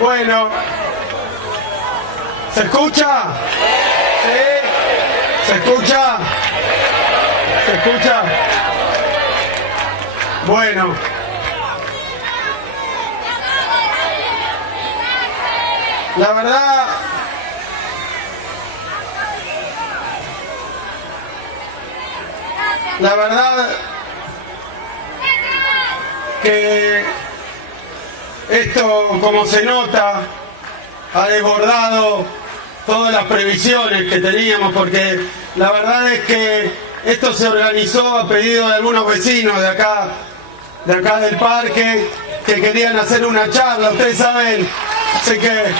Bueno. ¿Se escucha? ¿Sí? ¿Se escucha? ¿Se escucha? Bueno. La verdad que esto, como se nota, ha desbordado todas las previsiones que teníamos, porque la verdad es que esto se organizó a pedido de algunos vecinos de acá del parque, que querían hacer una charla, ustedes saben, así que...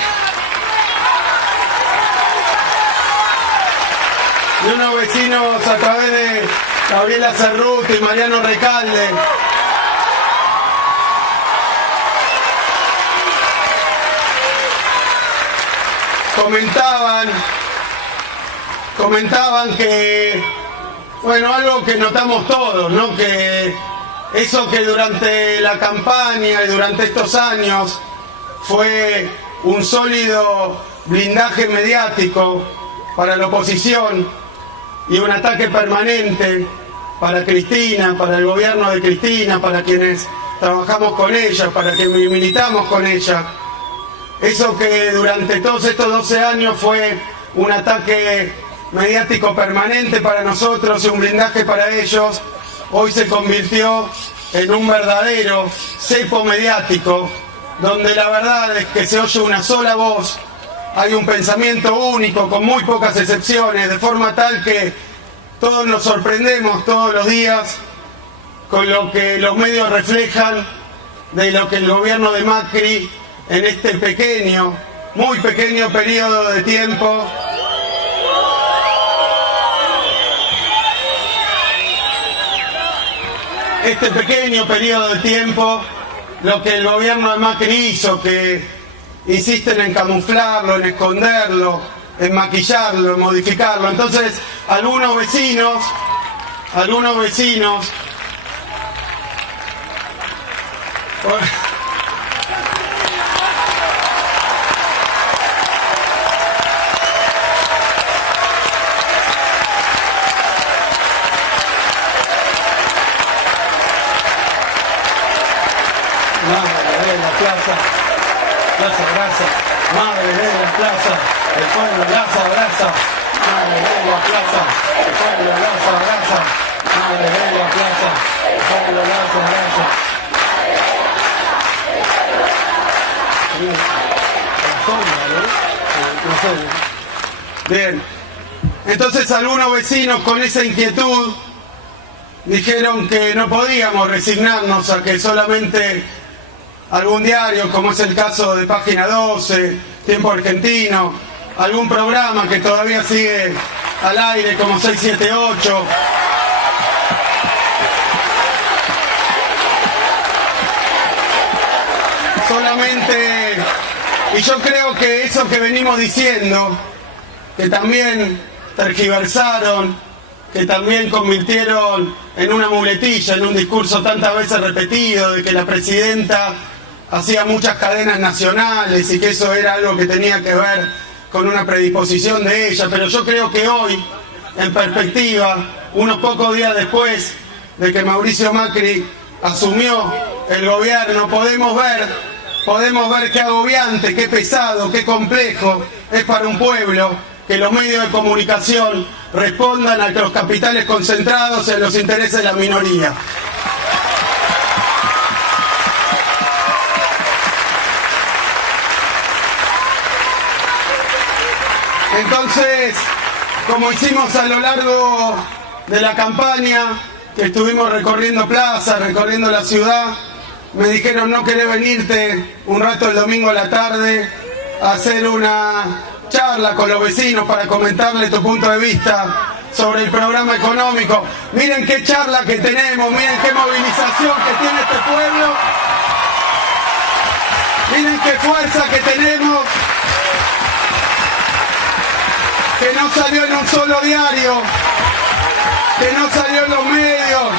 de unos vecinos a través de Gabriela Cerruto y Mariano Recalde. Comentaban que, bueno, algo que notamos todos, ¿no? Que eso que durante la campaña y durante estos años fue un sólido blindaje mediático para la oposición y un ataque permanente para Cristina, para el gobierno de Cristina, para quienes trabajamos con ella, para quienes militamos con ella. Eso que durante todos estos 12 años fue un ataque mediático permanente para nosotros y un blindaje para ellos, hoy se convirtió en un verdadero cepo mediático, donde la verdad es que se oye una sola voz, hay un pensamiento único, con muy pocas excepciones, de forma tal que todos nos sorprendemos todos los días con lo que los medios reflejan de lo que el gobierno de Macri en este pequeño, muy pequeño periodo de tiempo lo que el gobierno de Macri hizo, que insisten en camuflarlo, en esconderlo, en maquillarlo, en modificarlo. Entonces, algunos vecinos Madre de la plaza, el pueblo las abraza. Madre de la plaza, el pueblo las abraza. Madre de la plaza, el pueblo las abraza. Bien, entonces algunos vecinos con esa inquietud dijeron que no podíamos resignarnos a que solamente algún diario, como es el caso de Página 12, Tiempo Argentino, algún programa que todavía sigue al aire como 678, solamente, y yo creo que eso que venimos diciendo, que también tergiversaron, que también convirtieron en una muletilla, en un discurso tantas veces repetido, de que la presidenta hacía muchas cadenas nacionales y que eso era algo que tenía que ver con una predisposición de ella, pero yo creo que hoy, en perspectiva, unos pocos días después de que Mauricio Macri asumió el gobierno, podemos ver qué agobiante, qué pesado, qué complejo es para un pueblo que los medios de comunicación respondan a los capitales concentrados en los intereses de la minoría. Entonces, como hicimos a lo largo de la campaña, que estuvimos recorriendo plazas, recorriendo la ciudad, me dijeron: ¿no querés venirte un rato el domingo a la tarde a hacer una charla con los vecinos para comentarle tu punto de vista sobre el programa económico? Miren qué charla que tenemos, miren qué movilización que tiene este pueblo, miren qué fuerza que tenemos, que no salió en un solo diario, que no salió en los medios,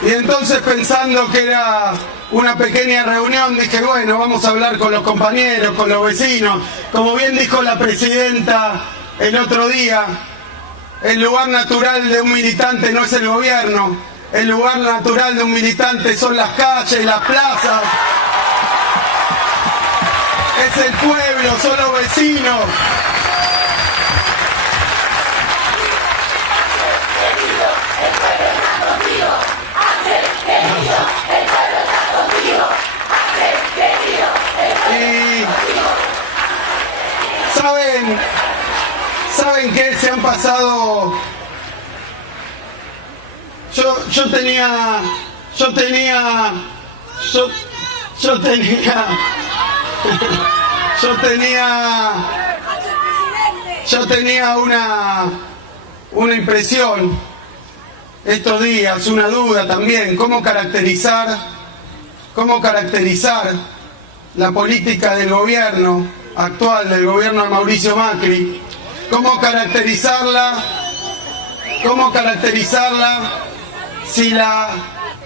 Y entonces pensando que era una pequeña reunión, dije, bueno, vamos a hablar con los compañeros, con los vecinos. Como bien dijo la presidenta el otro día, el lugar natural de un militante no es el gobierno, el lugar natural de un militante son las calles, las plazas, es el pueblo, son los vecinos. Y ¿saben qué? Se han pasado. Yo tenía una impresión estos días, una duda también, cómo caracterizar la política del gobierno actual, del gobierno de Mauricio Macri, cómo caracterizarla si la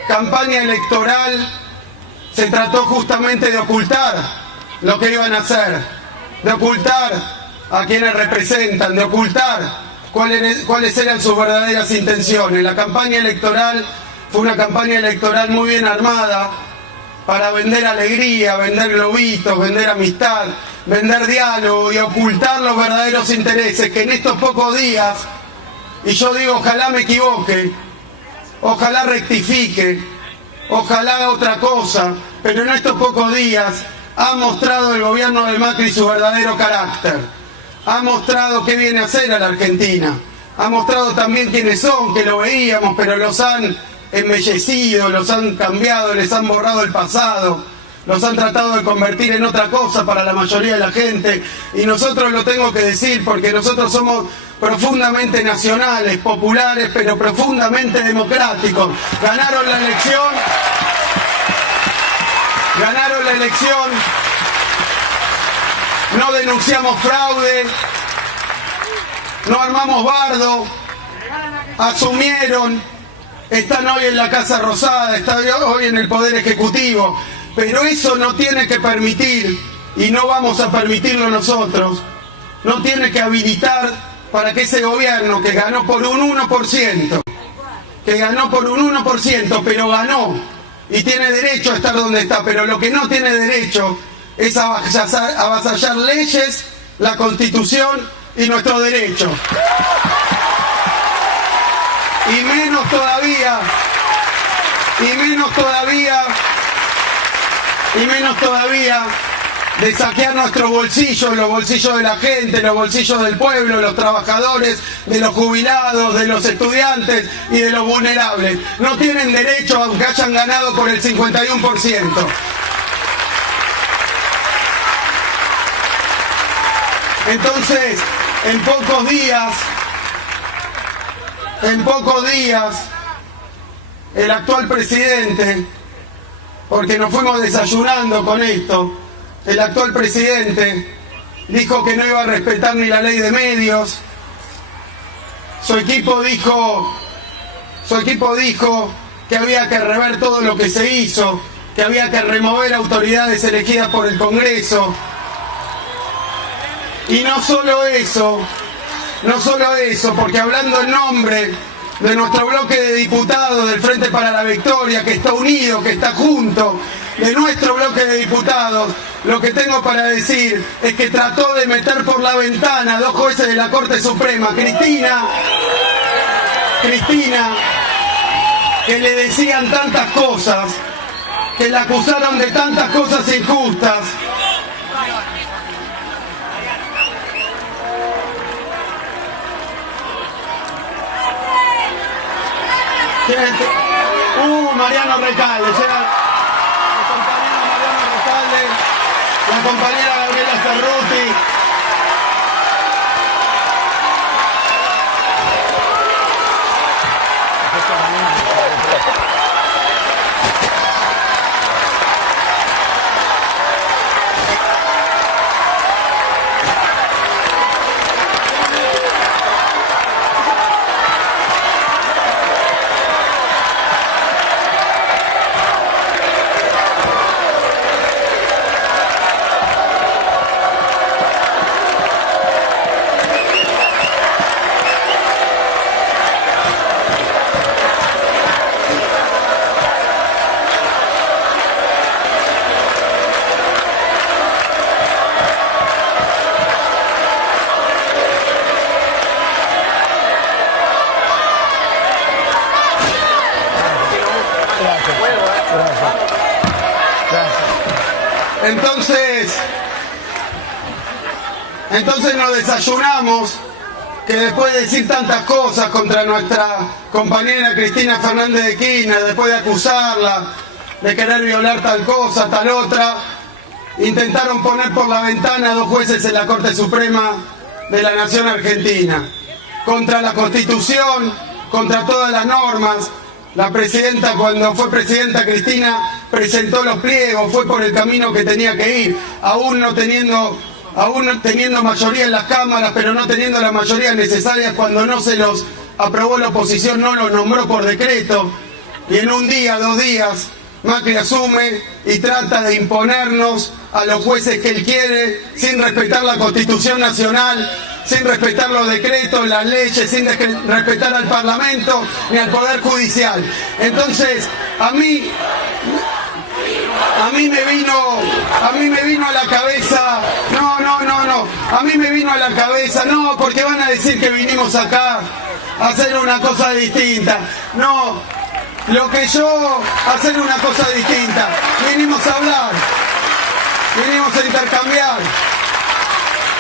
campaña electoral se trató justamente de ocultar lo que iban a hacer, de ocultar a quienes representan, de ocultar cuáles eran sus verdaderas intenciones. La campaña electoral fue una campaña electoral muy bien armada para vender alegría, vender globitos, vender amistad, vender diálogo y ocultar los verdaderos intereses que en estos pocos días, y yo digo ojalá me equivoque, ojalá rectifique, ojalá haga otra cosa, pero en estos pocos días ha mostrado el gobierno de Macri su verdadero carácter, ha mostrado qué viene a hacer a la Argentina, ha mostrado también quiénes son, que lo veíamos, pero los han embellecido, los han cambiado, les han borrado el pasado, los han tratado de convertir en otra cosa para la mayoría de la gente, y nosotros lo tengo que decir porque nosotros somos profundamente nacionales, populares, pero profundamente democráticos. Ganaron la elección, no denunciamos fraude, no armamos bardo, asumieron, están hoy en la Casa Rosada, están hoy en el Poder Ejecutivo, pero eso no tiene que permitir, y no vamos a permitirlo nosotros, no tiene que habilitar para que ese gobierno que ganó por un 1%, pero ganó y tiene derecho a estar donde está, pero lo que no tiene derecho es avasallar leyes, la Constitución y nuestros derechos. Y menos todavía de saquear nuestros bolsillos, los bolsillos de la gente, los bolsillos del pueblo, de los trabajadores, de los jubilados, de los estudiantes y de los vulnerables. No tienen derecho aunque hayan ganado por el 51%. Entonces, en pocos días, el actual presidente, porque nos fuimos desayunando con esto, el actual presidente dijo que no iba a respetar ni la ley de medios. Su equipo dijo que había que rever todo lo que se hizo, que había que remover autoridades elegidas por el Congreso. Y no solo eso, porque hablando en nombre de nuestro bloque de diputados del Frente para la Victoria, que está unido, que está junto, de nuestro bloque de diputados, lo que tengo para decir es que trató de meter por la ventana a 2 jueces de la Corte Suprema, Cristina, que le decían tantas cosas, que la acusaron de tantas cosas injustas. Mariano Recalde, la compañera Gabriela Cerruti. Entonces nos desayunamos que después de decir tantas cosas contra nuestra compañera Cristina Fernández de Kirchner, después de acusarla de querer violar tal cosa, tal otra, intentaron poner por la ventana a 2 jueces en la Corte Suprema de la Nación Argentina, contra la Constitución, contra todas las normas. La presidenta, cuando fue presidenta Cristina, presentó los pliegos, fue por el camino que tenía que ir, aún teniendo mayoría en las cámaras, pero no teniendo la mayoría necesaria. Cuando no se los aprobó la oposición, no los nombró por decreto, y en un día, 2 días, Macri asume y trata de imponernos a los jueces que él quiere, sin respetar la Constitución Nacional, sin respetar los decretos, las leyes, sin respetar al Parlamento ni al Poder Judicial. Entonces, a mí me vino a la cabeza, no, porque van a decir que vinimos acá a hacer una cosa distinta. No, hacer una cosa distinta. Vinimos a hablar, vinimos a intercambiar,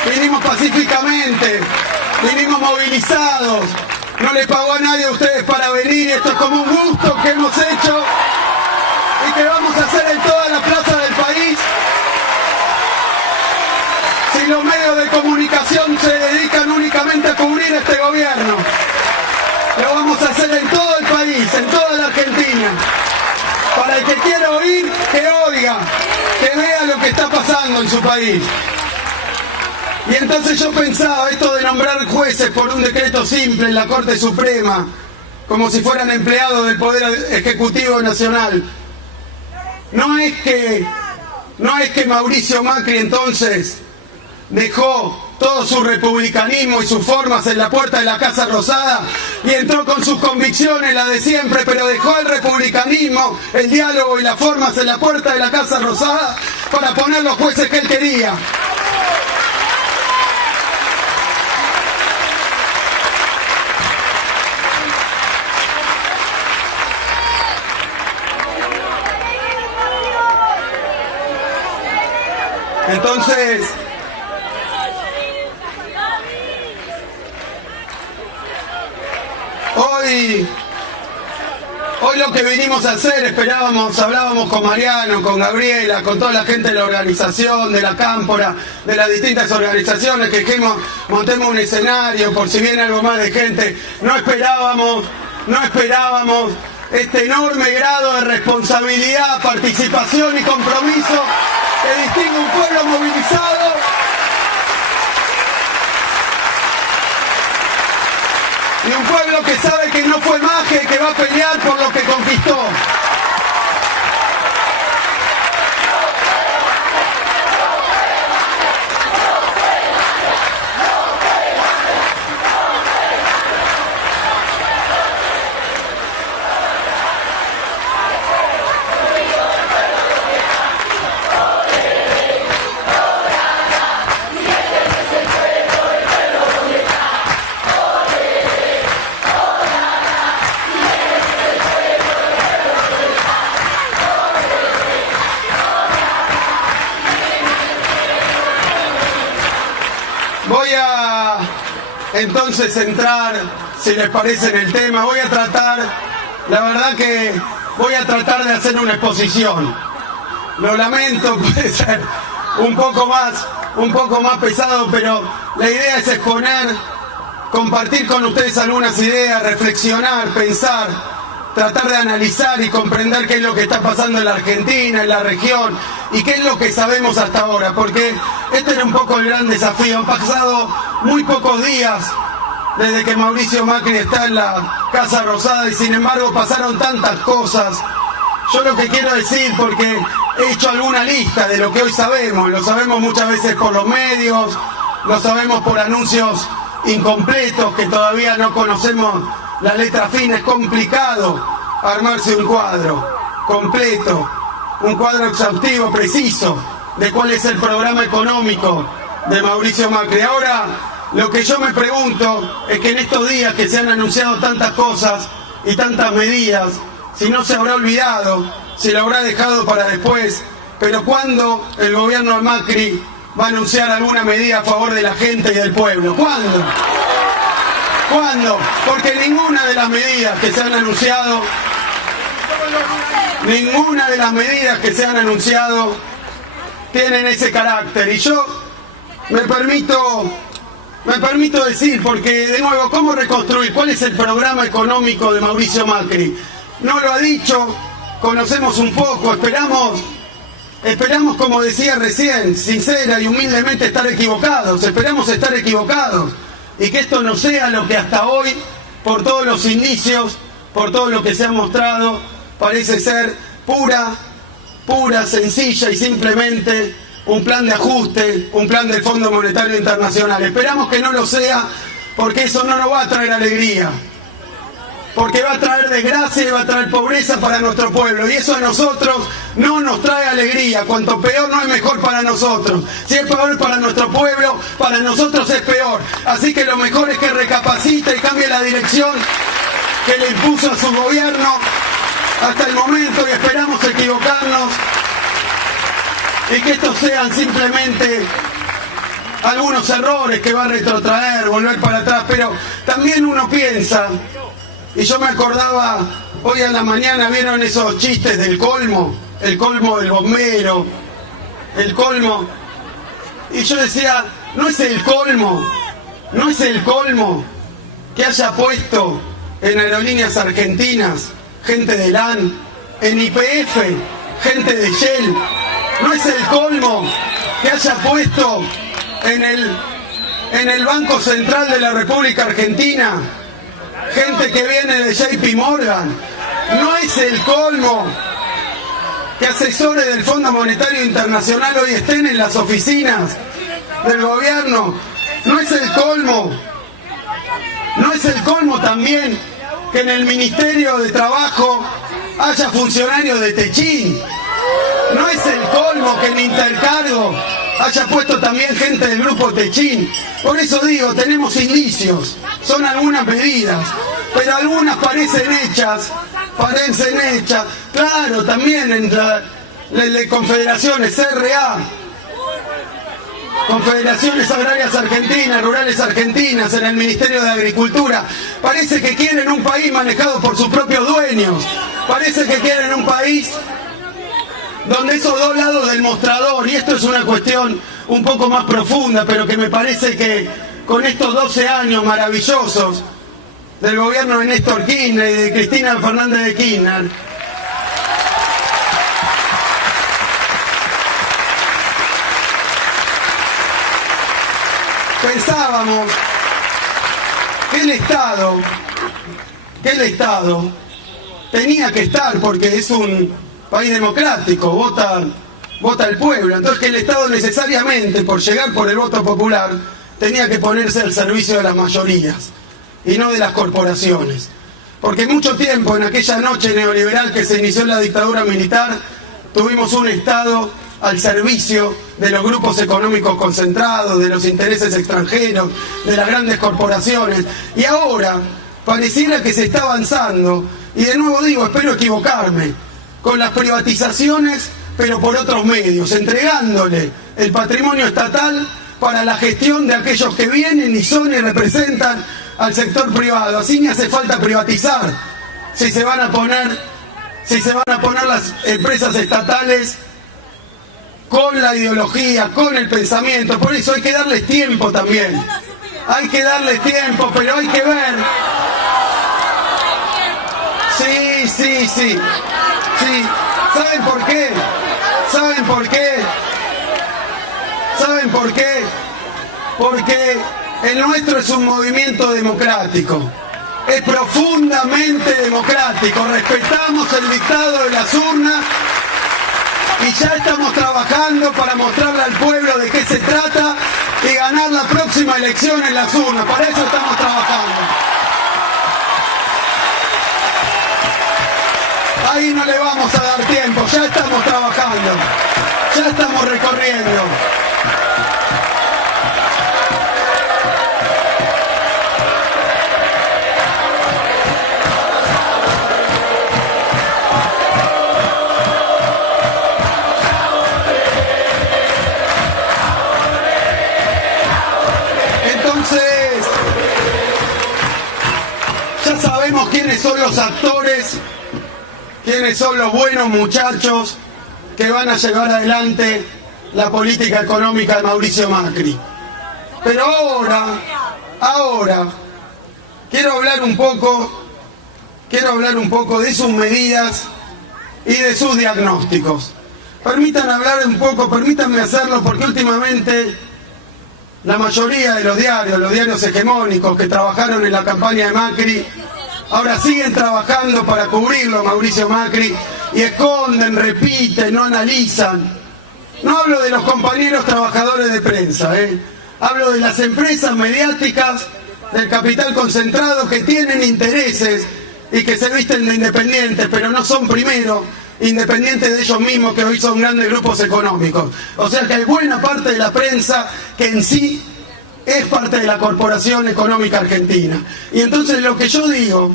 vinimos pacíficamente, vinimos movilizados. No le pagó a nadie a ustedes para venir, esto es como un gusto que hemos hecho y que vamos a hacer en todas las plazas del país. Si los medios de comunicación se dedican únicamente a cubrir este gobierno, lo vamos a hacer en todo el país, en toda la Argentina. Para el que quiera oír, que oiga, que vea lo que está pasando en su país. Y entonces yo pensaba, esto de nombrar jueces por un decreto simple en la Corte Suprema, como si fueran empleados del Poder Ejecutivo Nacional, no es que Mauricio Macri entonces dejó todo su republicanismo y sus formas en la puerta de la Casa Rosada y entró con sus convicciones, la de siempre, pero dejó el republicanismo, el diálogo y las formas en la puerta de la Casa Rosada para poner los jueces que él quería. Entonces, hoy lo que venimos a hacer, hablábamos con Mariano, con Gabriela, con toda la gente de la organización, de la Cámpora, de las distintas organizaciones, que dijimos, montemos un escenario por si viene algo más de gente. No esperábamos este enorme grado de responsabilidad, participación y compromiso que distingue un pueblo movilizado. Y un pueblo que sabe que no fue magia y que va a pelear por lo que conquistó. Voy a entonces entrar, si les parece, en el tema. Voy a tratar de hacer una exposición. Lo lamento, puede ser un poco más pesado, pero la idea es exponer, compartir con ustedes algunas ideas, reflexionar, pensar, tratar de analizar y comprender qué es lo que está pasando en la Argentina, en la región, y qué es lo que sabemos hasta ahora, porque este era un poco el gran desafío. Han pasado muy pocos días desde que Mauricio Macri está en la Casa Rosada y sin embargo pasaron tantas cosas. Yo lo que quiero decir, porque he hecho alguna lista de lo que hoy sabemos, lo sabemos muchas veces por los medios, lo sabemos por anuncios incompletos que todavía no conocemos la letra fina. Es complicado armarse un cuadro completo, un cuadro exhaustivo, preciso, de cuál es el programa económico de Mauricio Macri. Ahora, lo que yo me pregunto es que en estos días que se han anunciado tantas cosas y tantas medidas, si no se habrá olvidado, si lo habrá dejado para después, pero ¿cuándo el gobierno de Macri va a anunciar alguna medida a favor de la gente y del pueblo? ¿Cuándo? ¿Cuándo? Porque ninguna de las medidas que se han anunciado, tienen ese carácter. Y yo me permito decir, porque de nuevo, ¿cómo reconstruir? ¿Cuál es el programa económico de Mauricio Macri? No lo ha dicho, conocemos un poco, esperamos, como decía recién, sincera y humildemente estar equivocados, esperamos estar equivocados y que esto no sea lo que hasta hoy, por todos los indicios, por todo lo que se ha mostrado, parece ser pura, sencilla y simplemente un plan de ajuste, un plan del Fondo Monetario Internacional. Esperamos que no lo sea, porque eso no nos va a traer alegría, porque va a traer desgracia y va a traer pobreza para nuestro pueblo, y eso a nosotros no nos trae alegría. Cuanto peor no es mejor para nosotros. Si es peor para nuestro pueblo, para nosotros es peor. Así que lo mejor es que recapacite y cambie la dirección que le impuso a su gobierno hasta el momento, y esperamos equivocarnos y que estos sean simplemente algunos errores que va a retrotraer, volver para atrás. Pero también uno piensa, y yo me acordaba hoy a la mañana, ¿vieron esos chistes del colmo? El colmo del bombero, el colmo. Y yo decía, no es el colmo que haya puesto en Aerolíneas Argentinas gente de LAN, en YPF gente de Shell. No es el colmo que haya puesto en el Banco Central de la República Argentina gente que viene de JP Morgan. No es el colmo que asesores del Fondo Monetario Internacional hoy estén en las oficinas del gobierno. No es el colmo también que en el Ministerio de Trabajo haya funcionarios de Techín. No es el colmo que en Intercargo haya puesto también gente del grupo Techín. Por eso digo, tenemos indicios, son algunas medidas, pero algunas parecen hechas. Claro, también en la de confederaciones, CRA, Confederaciones Agrarias Argentinas, Rurales Argentinas, en el Ministerio de Agricultura. Parece que quieren un país manejado por sus propios dueños. Parece que quieren un país donde esos dos lados del mostrador, y esto es una cuestión un poco más profunda, pero que me parece que con estos 12 años maravillosos del gobierno de Néstor Kirchner y de Cristina Fernández de Kirchner, pensábamos que el Estado tenía que estar, porque es un país democrático, vota el pueblo, entonces que el Estado necesariamente, por llegar por el voto popular, tenía que ponerse al servicio de las mayorías y no de las corporaciones. Porque mucho tiempo, en aquella noche neoliberal que se inició en la dictadura militar, tuvimos un Estado al servicio de los grupos económicos concentrados, de los intereses extranjeros, de las grandes corporaciones. Y ahora pareciera que se está avanzando, y de nuevo digo, espero equivocarme, con las privatizaciones, pero por otros medios, entregándole el patrimonio estatal para la gestión de aquellos que vienen y son y representan al sector privado. Así ni hace falta privatizar si se van a poner las empresas estatales con la ideología, con el pensamiento. Por eso hay que darles tiempo también. Hay que darles tiempo, pero hay que ver. Sí. ¿Saben por qué? Porque el nuestro es un movimiento democrático. Es profundamente democrático. Respetamos el dictado de las urnas y ya estamos trabajando para mostrarle al pueblo de qué se trata y ganar la próxima elección en las urnas. Para eso estamos trabajando. Ahí no le vamos a dar tiempo, ya estamos trabajando, ya estamos recorriendo. quiénes son los actores, quiénes son los buenos muchachos que van a llevar adelante la política económica de Mauricio Macri. Pero ahora, quiero hablar un poco de sus medidas y de sus diagnósticos. Permítanme hacerlo, porque últimamente la mayoría de los diarios hegemónicos que trabajaron en la campaña de Macri, ahora siguen trabajando para cubrirlo a Mauricio Macri y esconden, repiten, no analizan. No hablo de los compañeros trabajadores de prensa, hablo de las empresas mediáticas del capital concentrado que tienen intereses y que se visten de independientes, pero no son primero independientes de ellos mismos, que hoy son grandes grupos económicos. O sea que hay buena parte de la prensa que en sí es parte de la corporación económica argentina. Y entonces lo que yo digo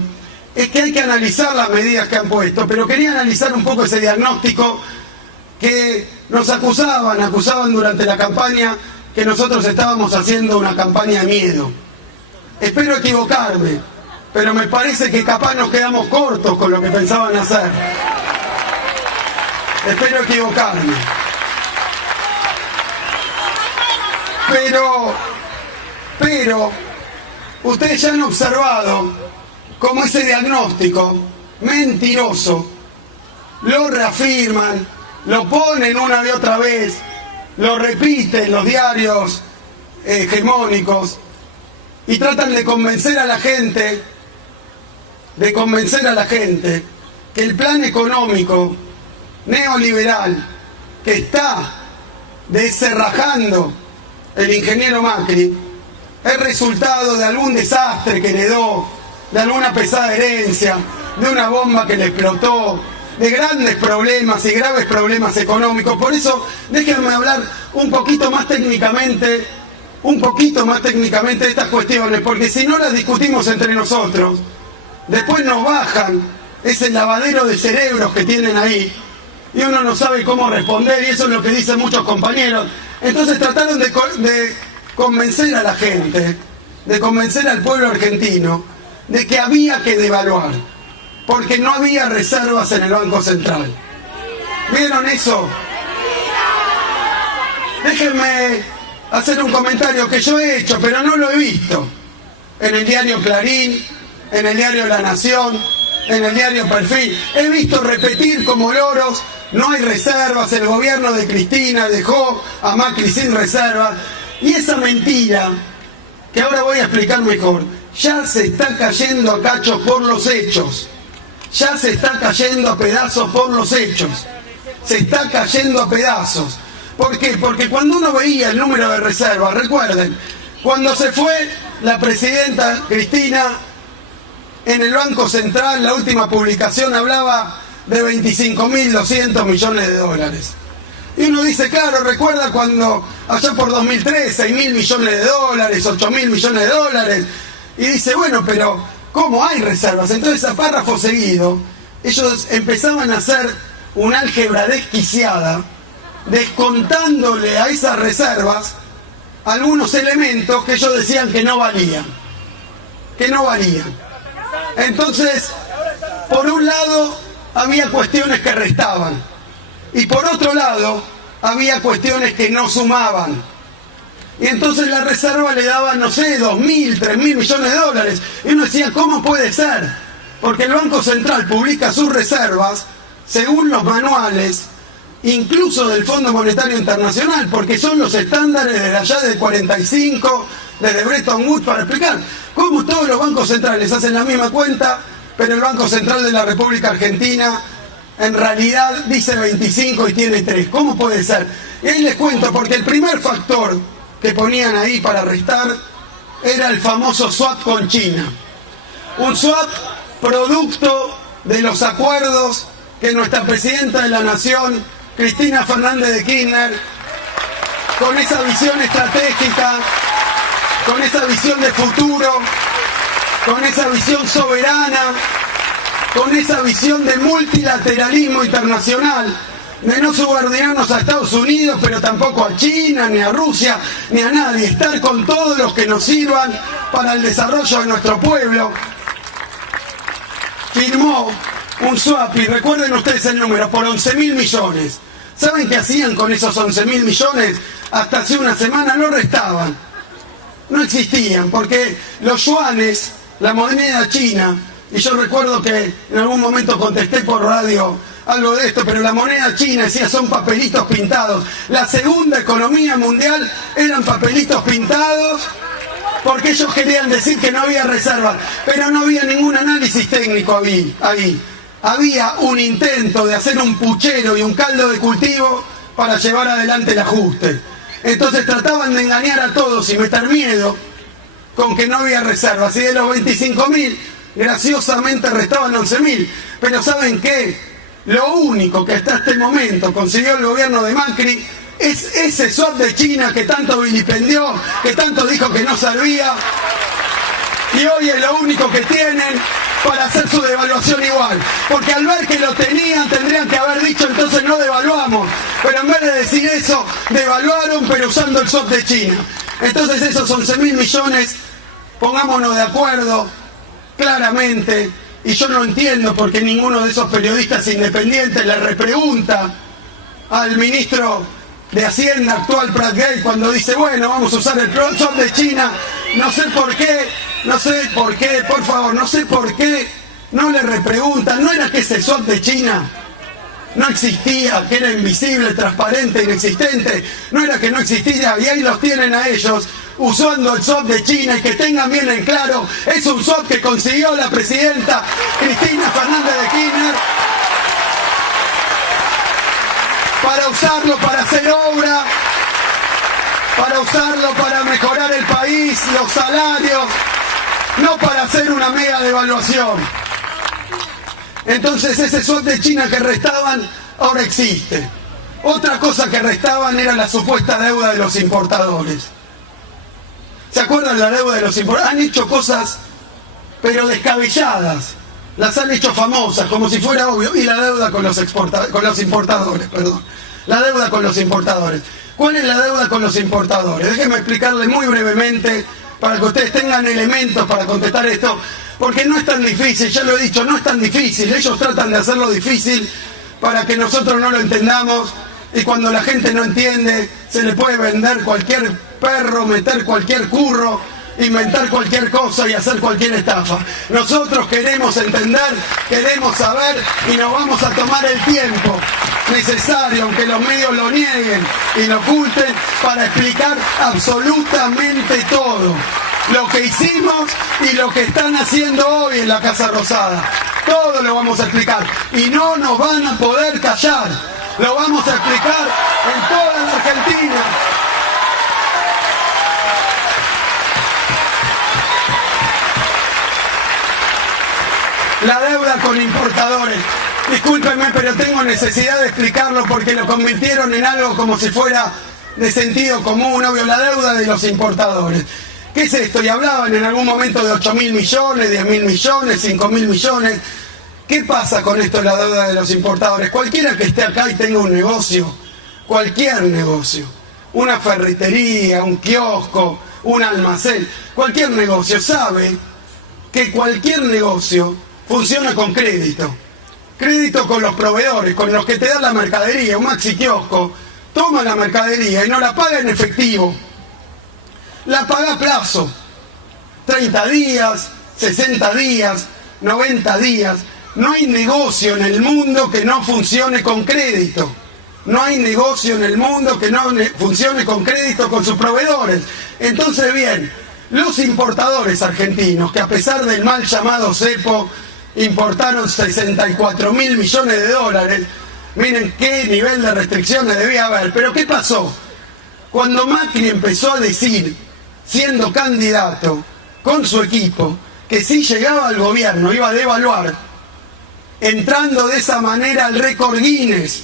es que hay que analizar las medidas que han puesto, pero quería analizar un poco ese diagnóstico que nos acusaban durante la campaña, que nosotros estábamos haciendo una campaña de miedo. Espero equivocarme, pero me parece que capaz nos quedamos cortos con lo que pensaban hacer. Espero equivocarme. Pero ustedes ya han observado cómo ese diagnóstico mentiroso lo reafirman, lo ponen una y otra vez, lo repiten los diarios hegemónicos y tratan de convencer a la gente que el plan económico neoliberal que está descerrajando el ingeniero Macri es resultado de algún desastre que heredó, de alguna pesada herencia, de una bomba que le explotó, de grandes problemas y graves problemas económicos. Por eso déjenme hablar un poquito más técnicamente de estas cuestiones, porque si no las discutimos entre nosotros, después nos bajan ese lavadero de cerebros que tienen ahí y uno no sabe cómo responder, y eso es lo que dicen muchos compañeros. Entonces trataron de convencer a la gente, de convencer al pueblo argentino de que había que devaluar, porque no había reservas en el Banco Central. ¿Vieron eso? Déjenme hacer un comentario que yo he hecho, pero no lo he visto en el diario Clarín, en el diario La Nación, en el diario Perfil. He visto repetir como loros: no hay reservas, el gobierno de Cristina dejó a Macri sin reservas. Y esa mentira, que ahora voy a explicar mejor, ya se está cayendo a cachos por los hechos. Ya se está cayendo a pedazos por los hechos. Se está cayendo a pedazos. ¿Por qué? Porque cuando uno veía el número de reservas, recuerden, cuando se fue la presidenta Cristina, en el Banco Central, la última publicación hablaba de 25.200 millones de dólares. Y uno dice, claro, recuerda cuando allá por 2003, 6.000 millones de dólares, 8.000 millones de dólares. Y dice, bueno, pero ¿cómo hay reservas? Entonces, a párrafo seguido, ellos empezaban a hacer una álgebra desquiciada, descontándole a esas reservas algunos elementos que ellos decían que no valían. Entonces, por un lado, había cuestiones que restaban, y por otro lado, había cuestiones que no sumaban. Y entonces la reserva le daba, no sé, 2.000, 3.000 millones de dólares. Y uno decía, ¿cómo puede ser? Porque el Banco Central publica sus reservas según los manuales, incluso del Fondo Monetario Internacional, porque son los estándares de allá del 45, desde Bretton Woods, para explicar cómo todos los bancos centrales hacen la misma cuenta, pero el Banco Central de la República Argentina en realidad dice 25 y tiene 3. ¿Cómo puede ser? Y ahí les cuento, porque el primer factor que ponían ahí para restar era el famoso swap con China. Un swap producto de los acuerdos que nuestra presidenta de la Nación, Cristina Fernández de Kirchner, con esa visión estratégica, con esa visión de futuro, con esa visión soberana, con esa visión de multilateralismo internacional, de no subordinarnos a Estados Unidos, pero tampoco a China, ni a Rusia, ni a nadie, estar con todos los que nos sirvan para el desarrollo de nuestro pueblo. firmó un swap, y recuerden ustedes el número, por 11.000 millones. ¿Saben qué hacían con esos 11.000 millones? Hasta hace una semana lo restaban. No existían, porque los yuanes, la moneda china, y yo recuerdo que en algún momento contesté por radio algo de esto, pero la moneda china decía son papelitos pintados. La segunda economía mundial eran papelitos pintados, porque ellos querían decir que no había reservas, pero no había ningún análisis técnico ahí. Había un intento de hacer un puchero y un caldo de cultivo para llevar adelante el ajuste. Entonces trataban de engañar a todos y meter miedo con que no había reservas. Y de los 25.000, graciosamente restaban 11.000. Pero ¿saben qué? Lo único que hasta este momento consiguió el gobierno de Macri es ese swap de China que tanto vilipendió, que tanto dijo que no servía. Y hoy es lo único que tienen para hacer su devaluación igual. Porque al ver que lo tenían, tendrían que haber dicho entonces no devaluamos. Pero en vez de decir eso, devaluaron, pero usando el swap de China. Entonces esos 11.000 millones, pongámonos de acuerdo claramente. Y yo no entiendo por qué ninguno de esos periodistas independientes le repregunta al ministro de Hacienda actual, Prat Gay, cuando dice, bueno, vamos a usar el swap de China. No sé por qué, por favor, no sé por qué no le repreguntan. ¿No era que ese swap de China no existía, que era invisible, transparente, inexistente? ¿No era que no existía? Y ahí los tienen a ellos usando el swap de China, y que tengan bien en claro, es un swap que consiguió la presidenta Cristina Fernández de Kirchner para usarlo para hacer obra, para usarlo para mejorar el país, los salarios, no para hacer una mega devaluación. Entonces ese swap de China que restaban ahora existe. Otra cosa que restaban era la supuesta deuda de los importadores. ¿Se acuerdan la deuda de los importadores? Han hecho cosas, pero descabelladas. Las han hecho famosas, como si fuera obvio. Y la deuda con los importadores, perdón. La deuda con los importadores. ¿Cuál es la deuda con los importadores? Déjenme explicarles muy brevemente, para que ustedes tengan elementos para contestar esto, porque no es tan difícil, ya lo he dicho, no es tan difícil. Ellos tratan de hacerlo difícil para que nosotros no lo entendamos, y cuando la gente no entiende, se le puede vender cualquier perro, meter cualquier curro, inventar cualquier cosa y hacer cualquier estafa. Nosotros queremos entender, queremos saber, y nos vamos a tomar el tiempo necesario, aunque los medios lo nieguen y lo oculten, para explicar absolutamente todo lo que hicimos y lo que están haciendo hoy en la Casa Rosada. Todo lo vamos a explicar y no nos van a poder callar. Lo vamos a explicar en toda la Argentina. La deuda con importadores. Discúlpenme, pero tengo necesidad de explicarlo porque lo convirtieron en algo como si fuera de sentido común, obvio. La deuda de los importadores. ¿Qué es esto? Y hablaban en algún momento de 8.000 millones, 10.000 millones, 5.000 millones. ¿Qué pasa con esto de la deuda de los importadores? Cualquiera que esté acá y tenga un negocio, cualquier negocio, una ferretería, un kiosco, un almacén, cualquier negocio sabe que cualquier negocio funciona con crédito. Crédito con los proveedores, con los que te dan la mercadería. Un maxi kiosco toma la mercadería y no la paga en efectivo. La paga a plazo. 30 días, 60 días, 90 días. No hay negocio en el mundo que no funcione con crédito. No hay negocio en el mundo que no funcione con crédito con sus proveedores. Entonces, bien, los importadores argentinos, que a pesar del mal llamado cepo, importaron 64.000 millones de dólares. Miren qué nivel de restricciones debía haber. Pero ¿qué pasó? Cuando Macri empezó a decir, siendo candidato, con su equipo, que si llegaba al gobierno iba a devaluar, entrando de esa manera al récord Guinness,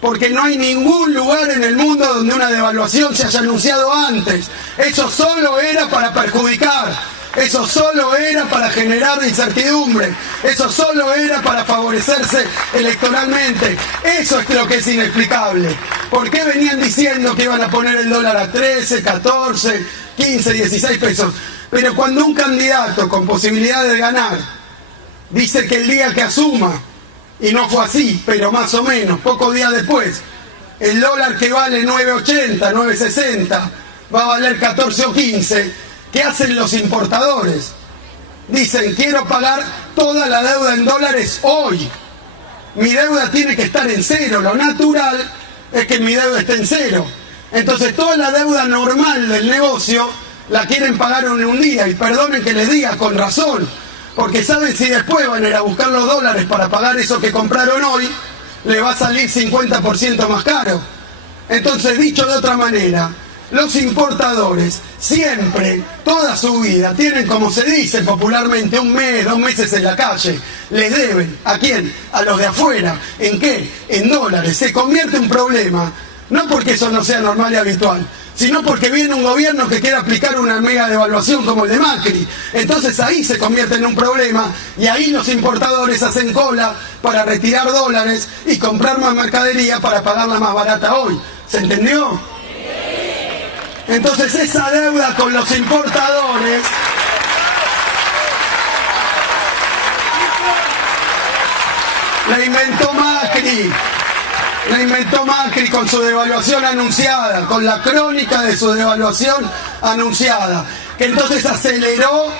porque no hay ningún lugar en el mundo donde una devaluación se haya anunciado antes. Eso solo era para perjudicar. Eso solo era para generar incertidumbre. Eso solo era para favorecerse electoralmente. Eso es lo que es inexplicable. ¿Por qué venían diciendo que iban a poner el dólar a 13, 14, 15, 16 pesos? Pero cuando un candidato con posibilidad de ganar dice que el día que asuma, y no fue así, pero más o menos, pocos días después, el dólar que vale 9.80, 9.60, va a valer 14 o 15, ¿qué hacen los importadores? Dicen, quiero pagar toda la deuda en dólares hoy. Mi deuda tiene que estar en cero, lo natural es que mi deuda esté en cero. Entonces toda la deuda normal del negocio la quieren pagar en un día, y perdonen que les diga, con razón, porque saben si después van a ir a buscar los dólares para pagar eso que compraron hoy, le va a salir 50% más caro. Entonces, dicho de otra manera, los importadores siempre, toda su vida, tienen, como se dice popularmente, un mes, 2 meses en la calle. Les deben. ¿A quién? A los de afuera. ¿En qué? En dólares. Se convierte en un problema, no porque eso no sea normal y habitual, sino porque viene un gobierno que quiere aplicar una mega devaluación como el de Macri. Entonces ahí se convierte en un problema, y ahí los importadores hacen cola para retirar dólares y comprar más mercadería para pagarla más barata hoy. ¿Se entendió? Entonces esa deuda con los importadores la inventó Macri. La inventó Macri con su devaluación anunciada, con la crónica de su devaluación anunciada, que entonces aceleró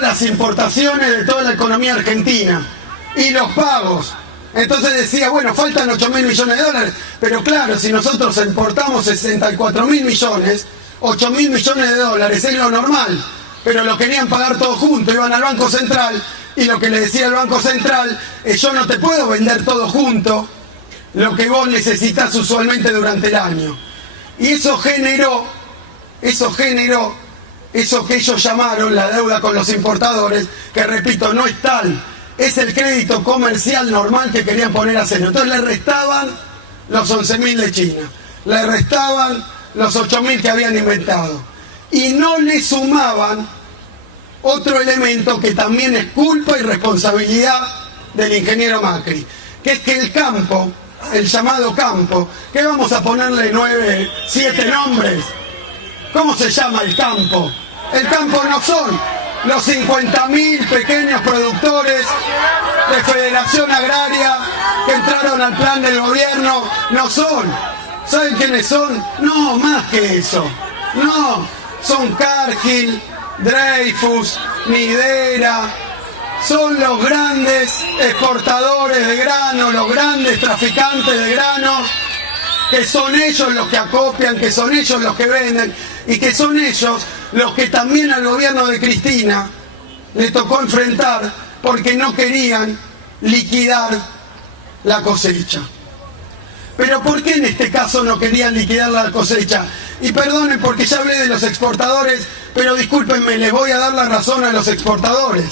las importaciones de toda la economía argentina y los pagos. Entonces decía, bueno, faltan 8.000 millones de dólares, pero claro, si nosotros importamos 64.000 millones, 8.000 millones de dólares es lo normal, pero lo querían pagar todo junto, iban al Banco Central, y lo que le decía el Banco Central es, yo no te puedo vender todo junto, lo que vos necesitas usualmente durante el año. Y eso generó eso que ellos llamaron la deuda con los importadores, que repito, no es tal, es el crédito comercial normal que querían poner a cero. Entonces le restaban los 11.000 de China, le restaban los 8.000 que habían inventado, y no le sumaban otro elemento que también es culpa y responsabilidad del ingeniero Macri, que es que el campo, el llamado campo, que vamos a ponerle 9, 7 nombres. ¿Cómo se llama el campo? El campo no son los 50.000 pequeños productores de Federación Agraria que entraron al plan del gobierno, no son. ¿Saben quiénes son? No, más que eso. No, son Cargill, Dreyfus, Nidera. Son los grandes exportadores de grano, los grandes traficantes de grano, que son ellos los que acopian, que son ellos los que venden, y que son ellos los que también al gobierno de Cristina le tocó enfrentar porque no querían liquidar la cosecha. Pero ¿por qué en este caso no querían liquidar la cosecha? Y perdonen porque ya hablé de los exportadores, pero discúlpenme, les voy a dar la razón a los exportadores.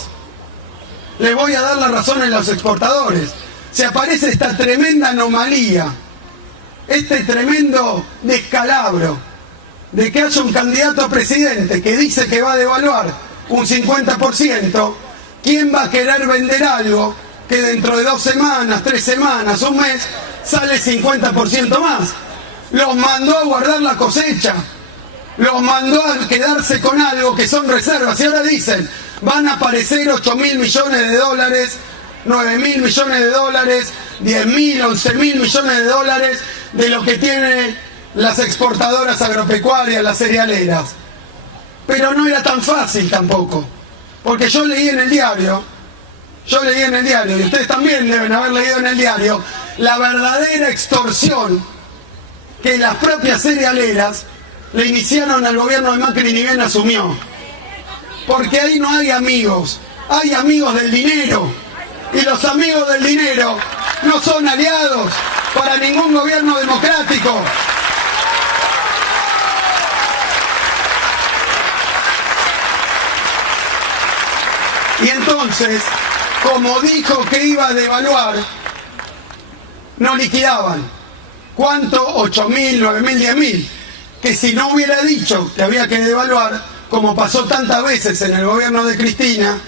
Les voy a dar la razón a los exportadores. Se aparece esta tremenda anomalía, este tremendo descalabro de que haya un candidato a presidente que dice que va a devaluar un 50%, ¿quién va a querer vender algo que dentro de 2 semanas, 3 semanas, un mes, sale 50% más? Los mandó a guardar la cosecha, los mandó a quedarse con algo que son reservas, y ahora dicen, van a aparecer 8.000 millones de dólares, 9.000 millones de dólares, 10.000, 11.000 millones de dólares de lo que tienen las exportadoras agropecuarias, las cerealeras. Pero no era tan fácil tampoco, porque yo leí en el diario, y ustedes también deben haber leído en el diario, la verdadera extorsión que las propias cerealeras le iniciaron al gobierno de Macri ni bien asumió. Porque ahí no hay amigos, hay amigos del dinero, y los amigos del dinero no son aliados para ningún gobierno democrático. Y entonces, como dijo que iba a devaluar, no liquidaban. ¿Cuánto? 8.000, 9.000, 10.000. Que si no hubiera dicho que había que devaluar, como pasó tantas veces en el gobierno de Cristina,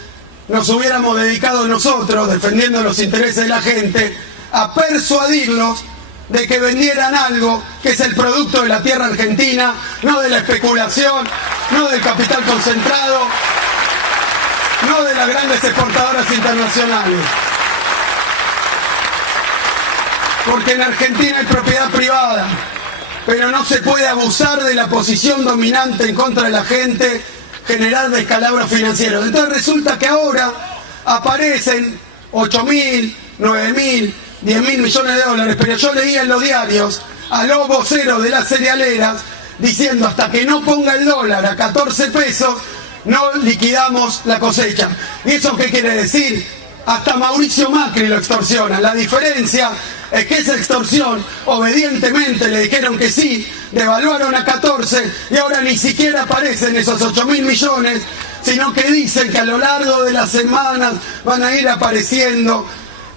nos hubiéramos dedicado nosotros, defendiendo los intereses de la gente, a persuadirlos de que vendieran algo que es el producto de la tierra argentina, no de la especulación, no del capital concentrado, no no de las grandes exportadoras internacionales. Porque en Argentina hay propiedad privada, pero no se puede abusar de la posición dominante en contra de la gente, generar descalabros financieros. Entonces resulta que ahora aparecen 8.000, 9.000, 10.000 millones de dólares, pero yo leía en los diarios a los voceros de las cerealeras diciendo hasta que no ponga el dólar a 14 pesos, no liquidamos la cosecha. ¿Y eso qué quiere decir? Hasta Mauricio Macri lo extorsiona. La diferencia es que esa extorsión, obedientemente le dijeron que sí, devaluaron a 14 y ahora ni siquiera aparecen esos 8.000 millones, sino que dicen que a lo largo de las semanas van a ir apareciendo.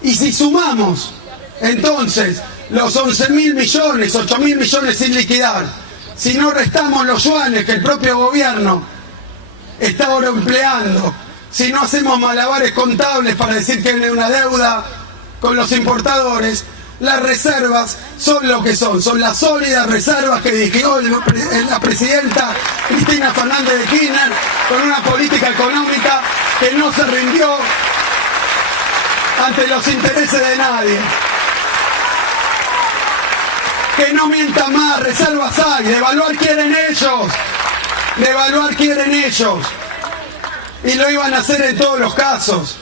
Y si sumamos entonces los 11.000 millones, 8.000 millones sin liquidar, si no restamos los yuanes que el propio gobierno está ahora empleando, si no hacemos malabares contables para decir que hay una deuda con los importadores, las reservas son lo que son las sólidas reservas que dijo la presidenta Cristina Fernández de Kirchner, con una política económica que no se rindió ante los intereses de nadie. Que no mientan más, reservas hay, devaluar quieren ellos, y lo iban a hacer en todos los casos.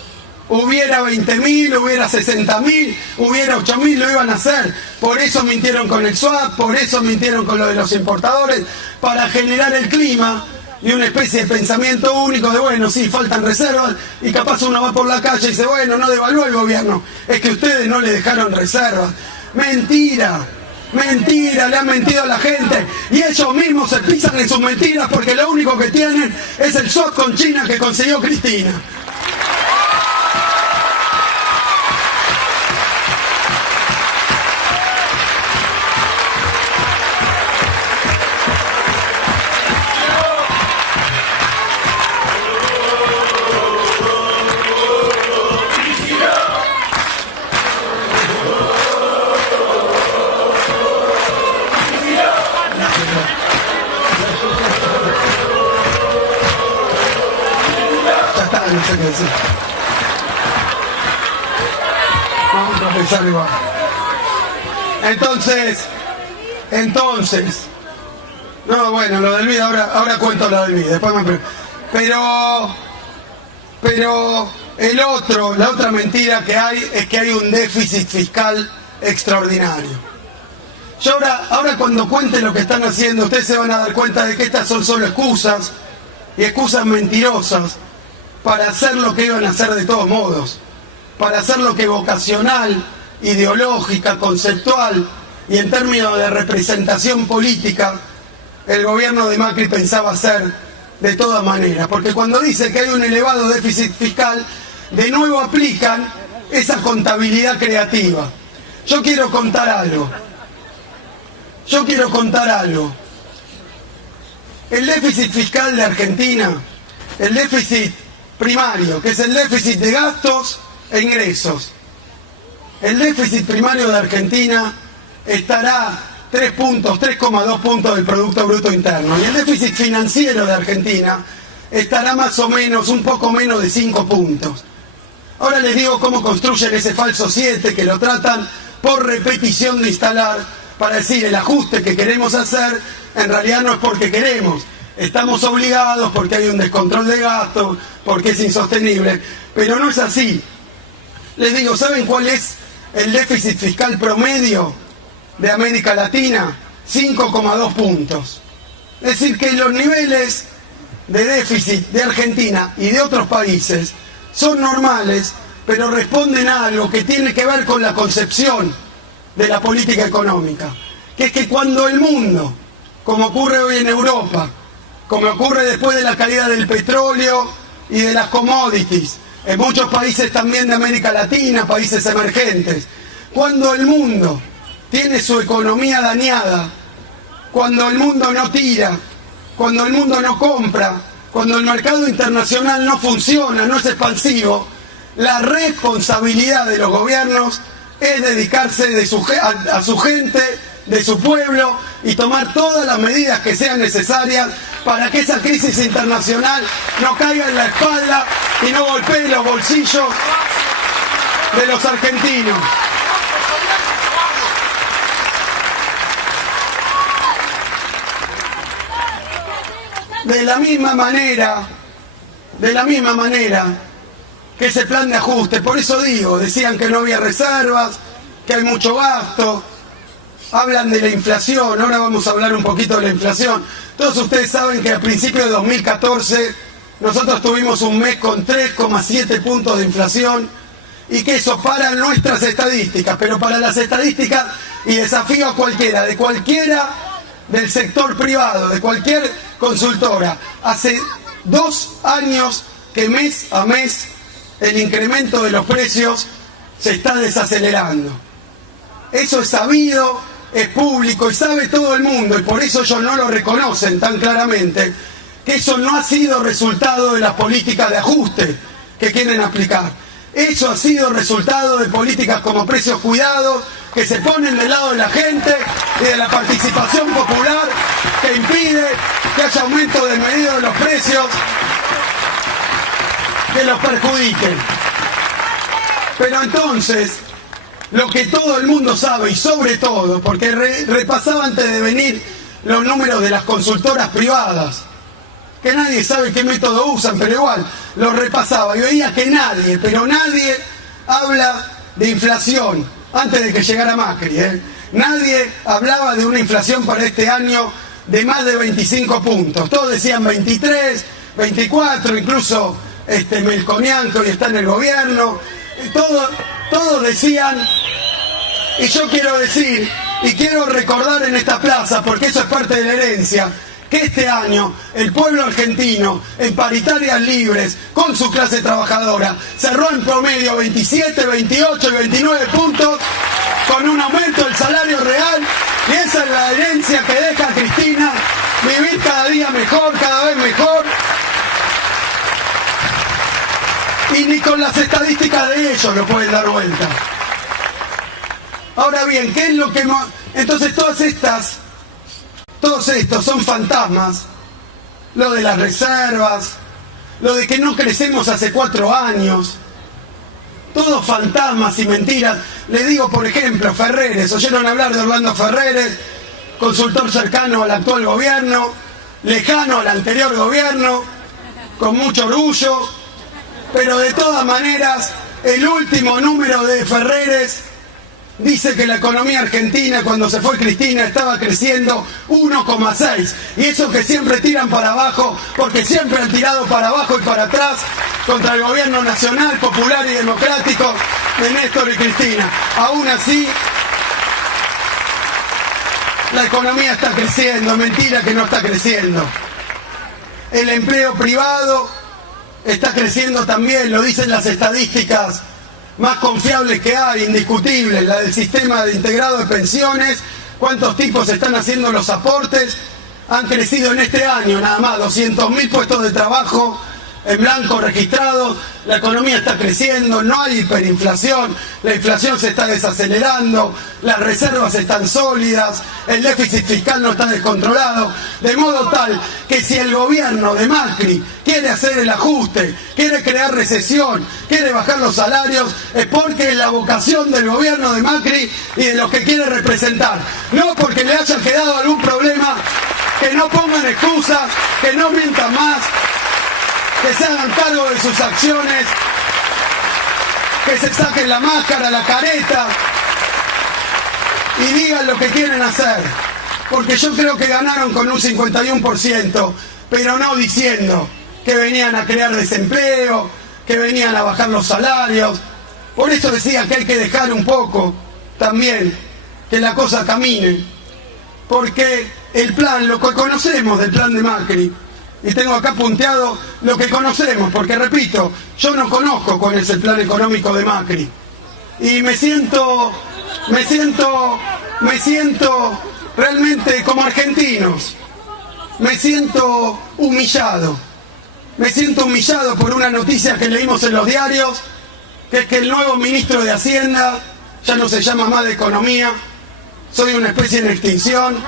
Hubiera 20.000, hubiera 60.000, hubiera 8.000, lo iban a hacer. Por eso mintieron con el swap, por eso mintieron con lo de los importadores, para generar el clima y una especie de pensamiento único de, bueno, sí, faltan reservas, y capaz uno va por la calle y dice, bueno, no devaluó el gobierno, es que ustedes no le dejaron reservas. Mentira, le han mentido a la gente, y ellos mismos se pisan en sus mentiras porque lo único que tienen es el swap con China que consiguió Cristina. No sé qué decir. Vamos a pensar igual. Entonces. No, bueno, lo del BID, ahora cuento lo del BID, después me... Pero la otra mentira que hay es que hay un déficit fiscal extraordinario. Yo ahora cuando cuente lo que están haciendo, ustedes se van a dar cuenta de que estas son solo excusas, y excusas mentirosas, para hacer lo que iban a hacer de todos modos, para hacer lo que vocacional, ideológica, conceptual y en términos de representación política el gobierno de Macri pensaba hacer de todas maneras. Porque cuando dice que hay un elevado déficit fiscal, de nuevo aplican esa contabilidad creativa. Yo quiero contar algo. El déficit fiscal de Argentina, el déficit primario, que es el déficit de gastos e ingresos. El déficit primario de Argentina estará 3,2 puntos del Producto Bruto Interno. Y el déficit financiero de Argentina estará más o menos, un poco menos de 5 puntos. Ahora les digo cómo construyen ese falso 7, que lo tratan por repetición de instalar, para decir el ajuste que queremos hacer, en realidad no es porque queremos. Estamos obligados porque hay un descontrol de gastos, porque es insostenible, pero no es así. Les digo, ¿saben cuál es el déficit fiscal promedio de América Latina? 5,2 puntos. Es decir, que los niveles de déficit de Argentina y de otros países son normales, pero responden a algo que tiene que ver con la concepción de la política económica, que es que cuando el mundo, como ocurre hoy en Europa, como ocurre después de la caída del petróleo y de las commodities, en muchos países también de América Latina, países emergentes, cuando el mundo tiene su economía dañada, cuando el mundo no tira, cuando el mundo no compra, cuando el mercado internacional no funciona, no es expansivo, la responsabilidad de los gobiernos es dedicarse a su gente de su pueblo y tomar todas las medidas que sean necesarias para que esa crisis internacional no caiga en la espalda y no golpee los bolsillos de los argentinos. De la misma manera que ese plan de ajuste, por eso digo, decían que no había reservas, que hay mucho gasto, hablan de la inflación, ahora vamos a hablar un poquito de la inflación. Todos ustedes saben que a principios de 2014 nosotros tuvimos un mes con 3,7 puntos de inflación y que eso para nuestras estadísticas, pero para las estadísticas, y desafío a cualquiera, de cualquiera del sector privado, de cualquier consultora, hace 2 años que mes a mes el incremento de los precios se está desacelerando. Eso es sabido, es público y sabe todo el mundo, y por eso ellos no lo reconocen tan claramente, que eso no ha sido resultado de las políticas de ajuste que quieren aplicar. Eso ha sido resultado de políticas como precios cuidados, que se ponen del lado de la gente y de la participación popular, que impide que haya aumento desmedido de los precios que los perjudiquen. Pero entonces, lo que todo el mundo sabe, y sobre todo, porque repasaba antes de venir los números de las consultoras privadas, que nadie sabe qué método usan, pero igual los repasaba y veía que nadie, pero nadie habla de inflación antes de que llegara Macri, Nadie hablaba de una inflación para este año de más de 25 puntos. Todos decían 23, 24, incluso Melconian, que hoy está en el gobierno. Todos decían, y yo quiero decir, y quiero recordar en esta plaza, porque eso es parte de la herencia, que este año el pueblo argentino, en paritarias libres, con su clase trabajadora, cerró en promedio 27, 28 y 29 puntos, con un aumento del salario real, y esa es la herencia que deja Cristina, vivir cada día mejor, cada vez mejor. Y ni con las estadísticas de ellos lo pueden dar vuelta. Ahora bien, ¿qué es lo que no? Entonces todos estos son fantasmas. Lo de las reservas, lo de que no crecemos hace 4 años. Todos fantasmas y mentiras. Le digo, por ejemplo, Ferreres. ¿Oyeron hablar de Orlando Ferreres? Consultor cercano al actual gobierno, lejano al anterior gobierno, con mucho orgullo. Pero de todas maneras, el último número de Ferreres dice que la economía argentina, cuando se fue Cristina, estaba creciendo 1,6. Y eso que siempre tiran para abajo, porque siempre han tirado para abajo y para atrás contra el gobierno nacional, popular y democrático de Néstor y Cristina. Aún así, la economía está creciendo. Mentira que no está creciendo. El empleo privado está creciendo también, lo dicen las estadísticas más confiables que hay, indiscutibles, la del sistema de integrado de pensiones, cuántos tipos están haciendo los aportes, han crecido en este año nada más 200.000 puestos de trabajo en blanco registrados, la economía está creciendo, no hay hiperinflación, la inflación se está desacelerando, las reservas están sólidas, el déficit fiscal no está descontrolado, de modo tal que si el gobierno de Macri quiere hacer el ajuste, quiere crear recesión, quiere bajar los salarios, es porque es la vocación del gobierno de Macri y de los que quiere representar, no porque le hayan quedado algún problema, que no pongan excusas, que no mientan más, que se hagan cargo de sus acciones, que se saquen la máscara, la careta y digan lo que quieren hacer. Porque yo creo que ganaron con un 51%, pero no diciendo que venían a crear desempleo, que venían a bajar los salarios. Por eso decía que hay que dejar un poco también que la cosa camine. Porque el plan, lo que conocemos del plan de Macri, y tengo acá punteado lo que conocemos, porque repito, yo no conozco cuál es el plan económico de Macri. Y me siento realmente como argentinos, me siento humillado. Me siento humillado por una noticia que leímos en los diarios, que es que el nuevo ministro de Hacienda, ya no se llama más de Economía, soy una especie en extinción.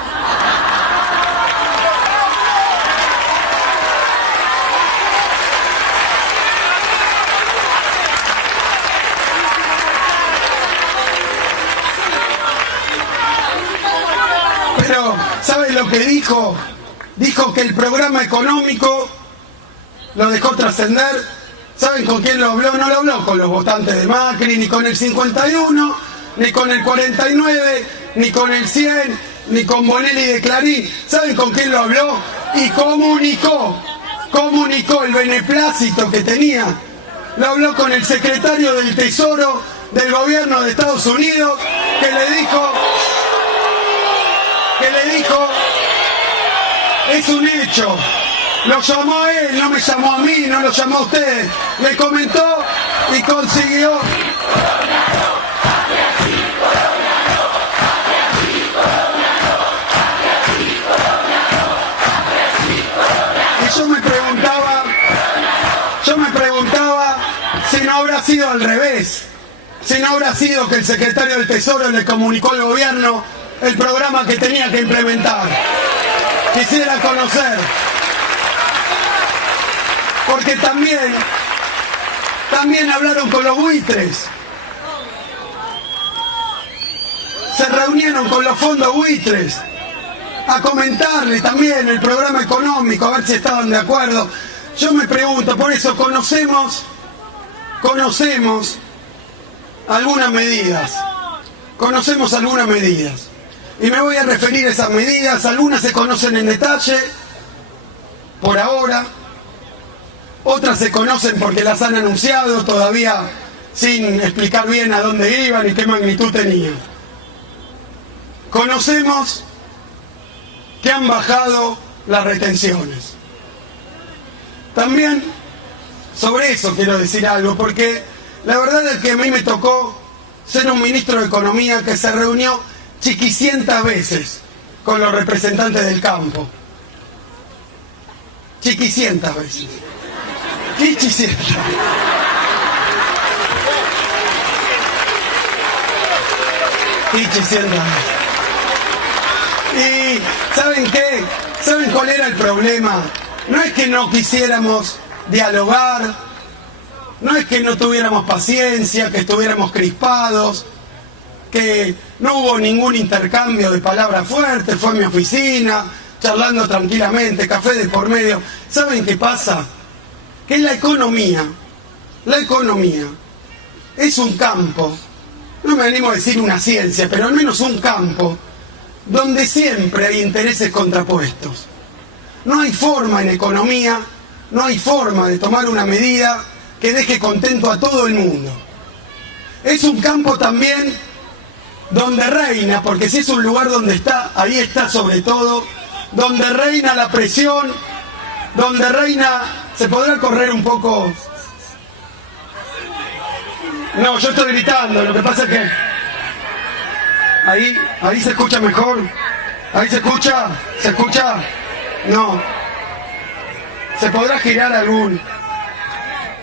Pero, ¿sabe lo que dijo? Dijo que el programa económico lo dejó trascender. ¿Saben con quién lo habló? No lo habló con los votantes de Macri, ni con el 51, ni con el 49, ni con el 100, ni con Bonelli de Clarín. ¿Saben con quién lo habló? Y comunicó el beneplácito que tenía. Lo habló con el secretario del Tesoro del gobierno de Estados Unidos, que le dijo, es un hecho. Lo llamó a él, no me llamó a mí, no lo llamó a usted. Le comentó y consiguió. Y yo me preguntaba si no habrá sido al revés. Si no habrá sido que el secretario del Tesoro le comunicó al gobierno el programa que tenía que implementar. Quisiera conocer. Porque también hablaron con los buitres. Se reunieron con los fondos buitres a comentarle también el programa económico, a ver si estaban de acuerdo. Yo me pregunto, por eso conocemos algunas medidas. Conocemos algunas medidas. Y me voy a referir a esas medidas. Algunas se conocen en detalle, por ahora. Otras se conocen porque las han anunciado, todavía sin explicar bien a dónde iban y qué magnitud tenían. Conocemos que han bajado las retenciones. También sobre eso quiero decir algo, porque la verdad es que a mí me tocó ser un ministro de Economía que se reunió chiquicientas veces con los representantes del campo. Chiquicientas veces. Chiquicientas. Chiquicientas. Y ¿saben qué? ¿Saben cuál era el problema? No es que no quisiéramos dialogar, no es que no tuviéramos paciencia, que estuviéramos crispados, que no hubo ningún intercambio de palabras fuertes, fue a mi oficina, charlando tranquilamente, café de por medio. ¿Saben qué pasa? Que la economía es un campo, no me animo a decir una ciencia, pero al menos un campo, donde siempre hay intereses contrapuestos. No hay forma en economía, no hay forma de tomar una medida que deje contento a todo el mundo. Es un campo también donde reina, porque si es un lugar donde está, ahí está sobre todo, donde reina la presión, donde reina... ¿Se podrá correr un poco? No, yo estoy gritando, lo que pasa es que... Ahí se escucha mejor. ¿Ahí se escucha? ¿Se escucha? No. ¿Se podrá girar algún?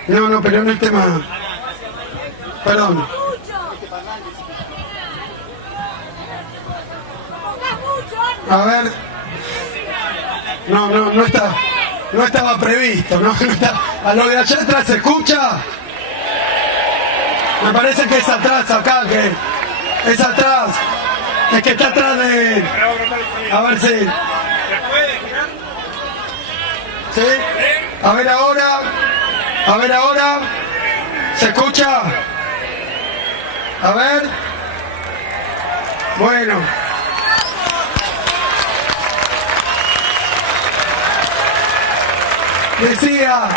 No, pero no es tema... Perdón. A ver. No está... No estaba previsto, no está. A lo de allá atrás, ¿se escucha? Me parece que es atrás acá, que es atrás. Es que está atrás de... A ver si... ¿Sí? A ver ahora. ¿Se escucha? A ver. Bueno. Decía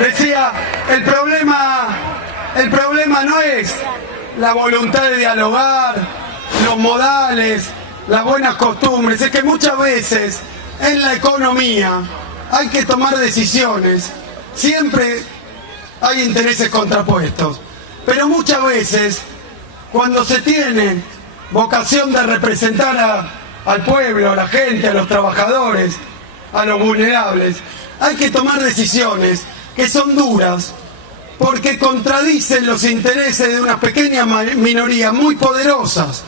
Decía, el problema no es la voluntad de dialogar, los modales, las buenas costumbres, es que muchas veces en la economía hay que tomar decisiones, siempre hay intereses contrapuestos, pero muchas veces cuando se tiene vocación de representar al pueblo, a la gente, a los trabajadores, a los vulnerables, hay que tomar decisiones que son duras porque contradicen los intereses de unas pequeñas minorías muy poderosas.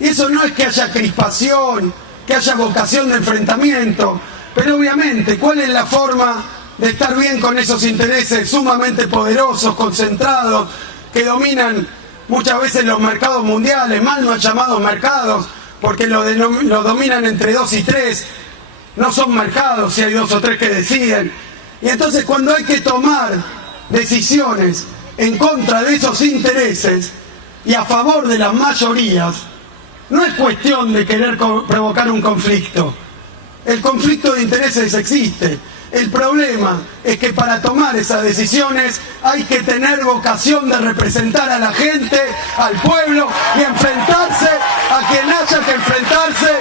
Y eso no es que haya crispación, que haya vocación de enfrentamiento, pero obviamente, ¿cuál es la forma de estar bien con esos intereses sumamente poderosos, concentrados, que dominan muchas veces los mercados mundiales, mal llamados mercados, porque los dominan entre 2 y 3, no son mercados si hay 2 o 3 que deciden. Y entonces cuando hay que tomar decisiones en contra de esos intereses y a favor de las mayorías, no es cuestión de querer provocar un conflicto. El conflicto de intereses existe. El problema es que para tomar esas decisiones hay que tener vocación de representar a la gente, al pueblo y enfrentarse a quien haya que enfrentarse,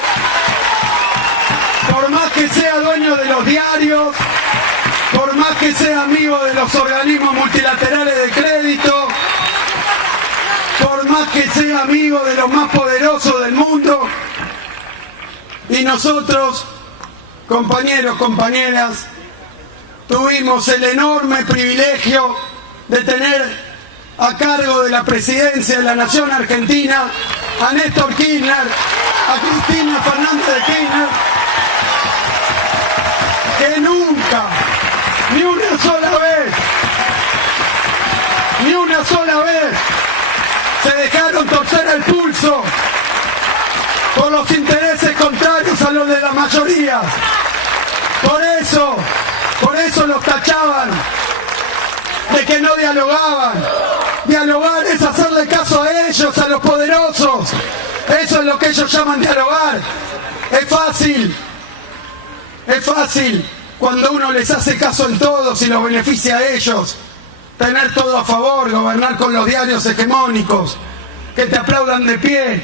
por más que sea dueño de los diarios, por más que sea amigo de los organismos multilaterales de crédito, por más que sea amigo de los más poderosos del mundo. Y nosotros, compañeros, compañeras, tuvimos el enorme privilegio de tener a cargo de la presidencia de la Nación Argentina a Néstor Kirchner, a Cristina Fernández de Kirchner, que nunca, ni una sola vez, se dejaron torcer el pulso por los intereses contrarios a los de la mayoría. Por eso los tachaban de que no dialogaban. Dialogar es hacerle caso a ellos, a los poderosos. Eso es lo que ellos llaman dialogar. Es fácil cuando uno les hace caso en todo y los beneficia a ellos. Tener todo a favor, gobernar con los diarios hegemónicos, que te aplaudan de pie,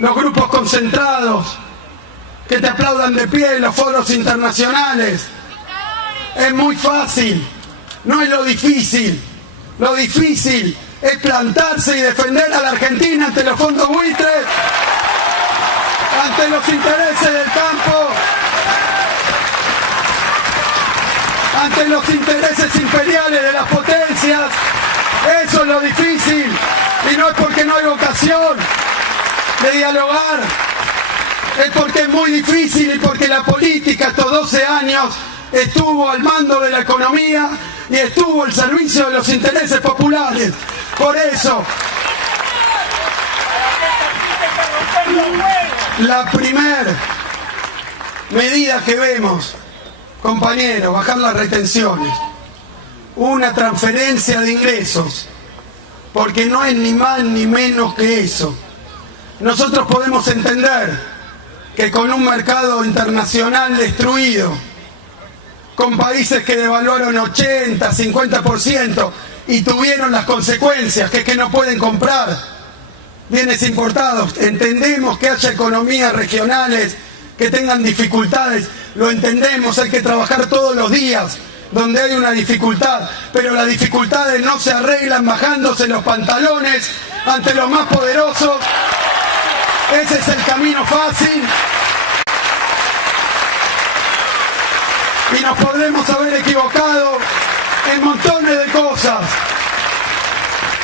los grupos concentrados, que te aplaudan de pie en los foros internacionales. Es muy fácil, no es lo difícil. Lo difícil es plantarse y defender a la Argentina ante los fondos buitres, ante los intereses del campo, ante los intereses imperiales de las potencias. Eso es lo difícil, y no es porque no hay vocación de dialogar, es porque es muy difícil y porque la política estos 12 años estuvo al mando de la economía y estuvo al servicio de los intereses populares. Por eso, la primer medida que vemos, compañeros, bajar las retenciones, una transferencia de ingresos, porque no es ni más ni menos que eso. Nosotros podemos entender que con un mercado internacional destruido, con países que devaluaron 80, 50% y tuvieron las consecuencias, que es que no pueden comprar bienes importados. Entendemos que haya economías regionales que tengan dificultades, lo entendemos, hay que trabajar todos los días donde hay una dificultad, pero las dificultades no se arreglan bajándose los pantalones ante los más poderosos. Ese es el camino fácil. Y nos podremos haber equivocado en montones de cosas,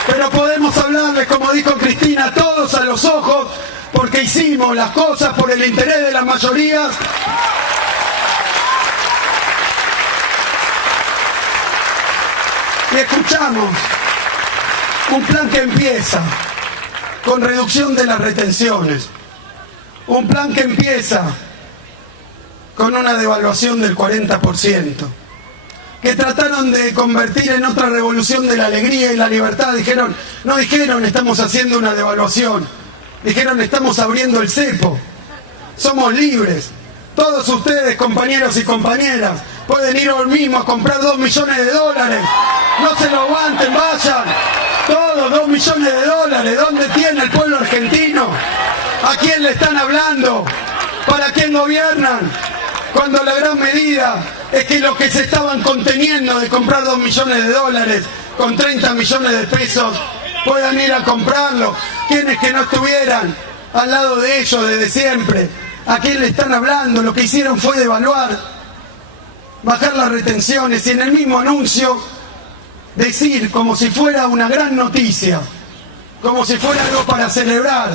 pero podemos hablarles, como dijo Cristina, todos a los ojos, porque hicimos las cosas por el interés de las mayorías. Y escuchamos un plan que empieza con reducción de las retenciones, un plan que empieza con una devaluación del 40%, que trataron de convertir en otra revolución de la alegría y la libertad. No dijeron estamos haciendo una devaluación, dijeron estamos abriendo el cepo, somos libres. Todos ustedes, compañeros y compañeras, pueden ir hoy mismo a comprar 2 millones de dólares. No se lo aguanten, vayan. Todos 2 millones de dólares. ¿Dónde tiene el pueblo argentino? ¿A quién le están hablando? ¿Para quién gobiernan? Cuando la gran medida es que los que se estaban conteniendo de comprar 2 millones de dólares con 30 millones de pesos puedan ir a comprarlo. Quienes que no estuvieran al lado de ellos desde siempre. ¿A quién le están hablando? Lo que hicieron fue devaluar, bajar las retenciones y en el mismo anuncio decir como si fuera una gran noticia, como si fuera algo para celebrar,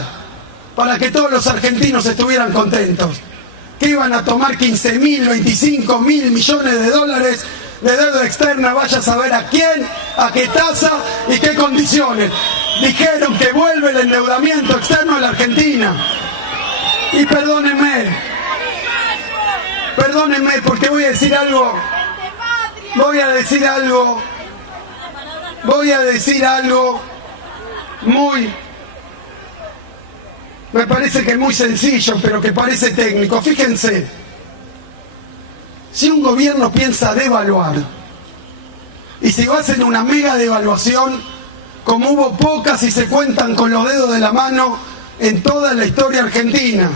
para que todos los argentinos estuvieran contentos, que iban a tomar 15.000, 25.000 millones de dólares de deuda externa, vaya a saber a quién, a qué tasa y qué condiciones. Dijeron que vuelve el endeudamiento externo a la Argentina. Y perdónenme porque voy a decir algo muy, me parece que muy sencillo, pero que parece técnico. Fíjense, si un gobierno piensa devaluar, y si va a hacer una mega devaluación, como hubo pocas y se cuentan con los dedos de la mano en toda la historia argentina,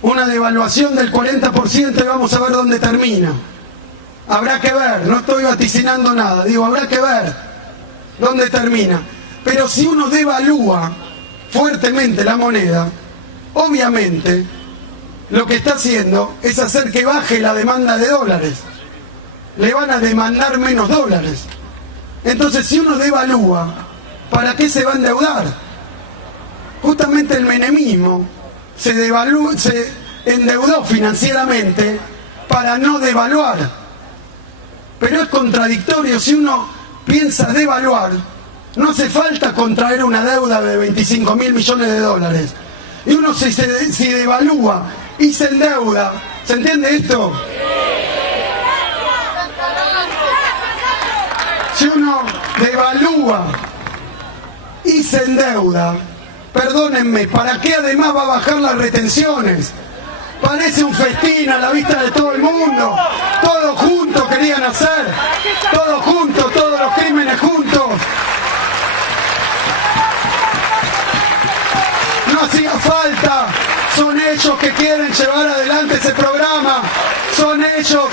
una devaluación del 40% y vamos a ver dónde termina. Habrá que ver, no estoy vaticinando nada, digo, habrá que ver dónde termina. Pero si uno devalúa fuertemente la moneda, obviamente lo que está haciendo es hacer que baje la demanda de dólares. Le van a demandar menos dólares. Entonces, si uno devalúa, ¿para qué se va a endeudar? Justamente el menemismo se endeudó financieramente para no devaluar. Pero es contradictorio. Si uno piensa devaluar, no hace falta contraer una deuda de 25.000 millones de dólares. Y uno si devalúa y se endeuda, ¿se entiende esto? Si uno devalúa y se endeuda, perdónenme, ¿para qué además va a bajar las retenciones? Parece un festín a la vista de todo el mundo. Todos juntos querían hacer. Todos juntos, todos los crímenes juntos. No hacía falta. Son ellos que quieren llevar adelante ese programa. Son ellos.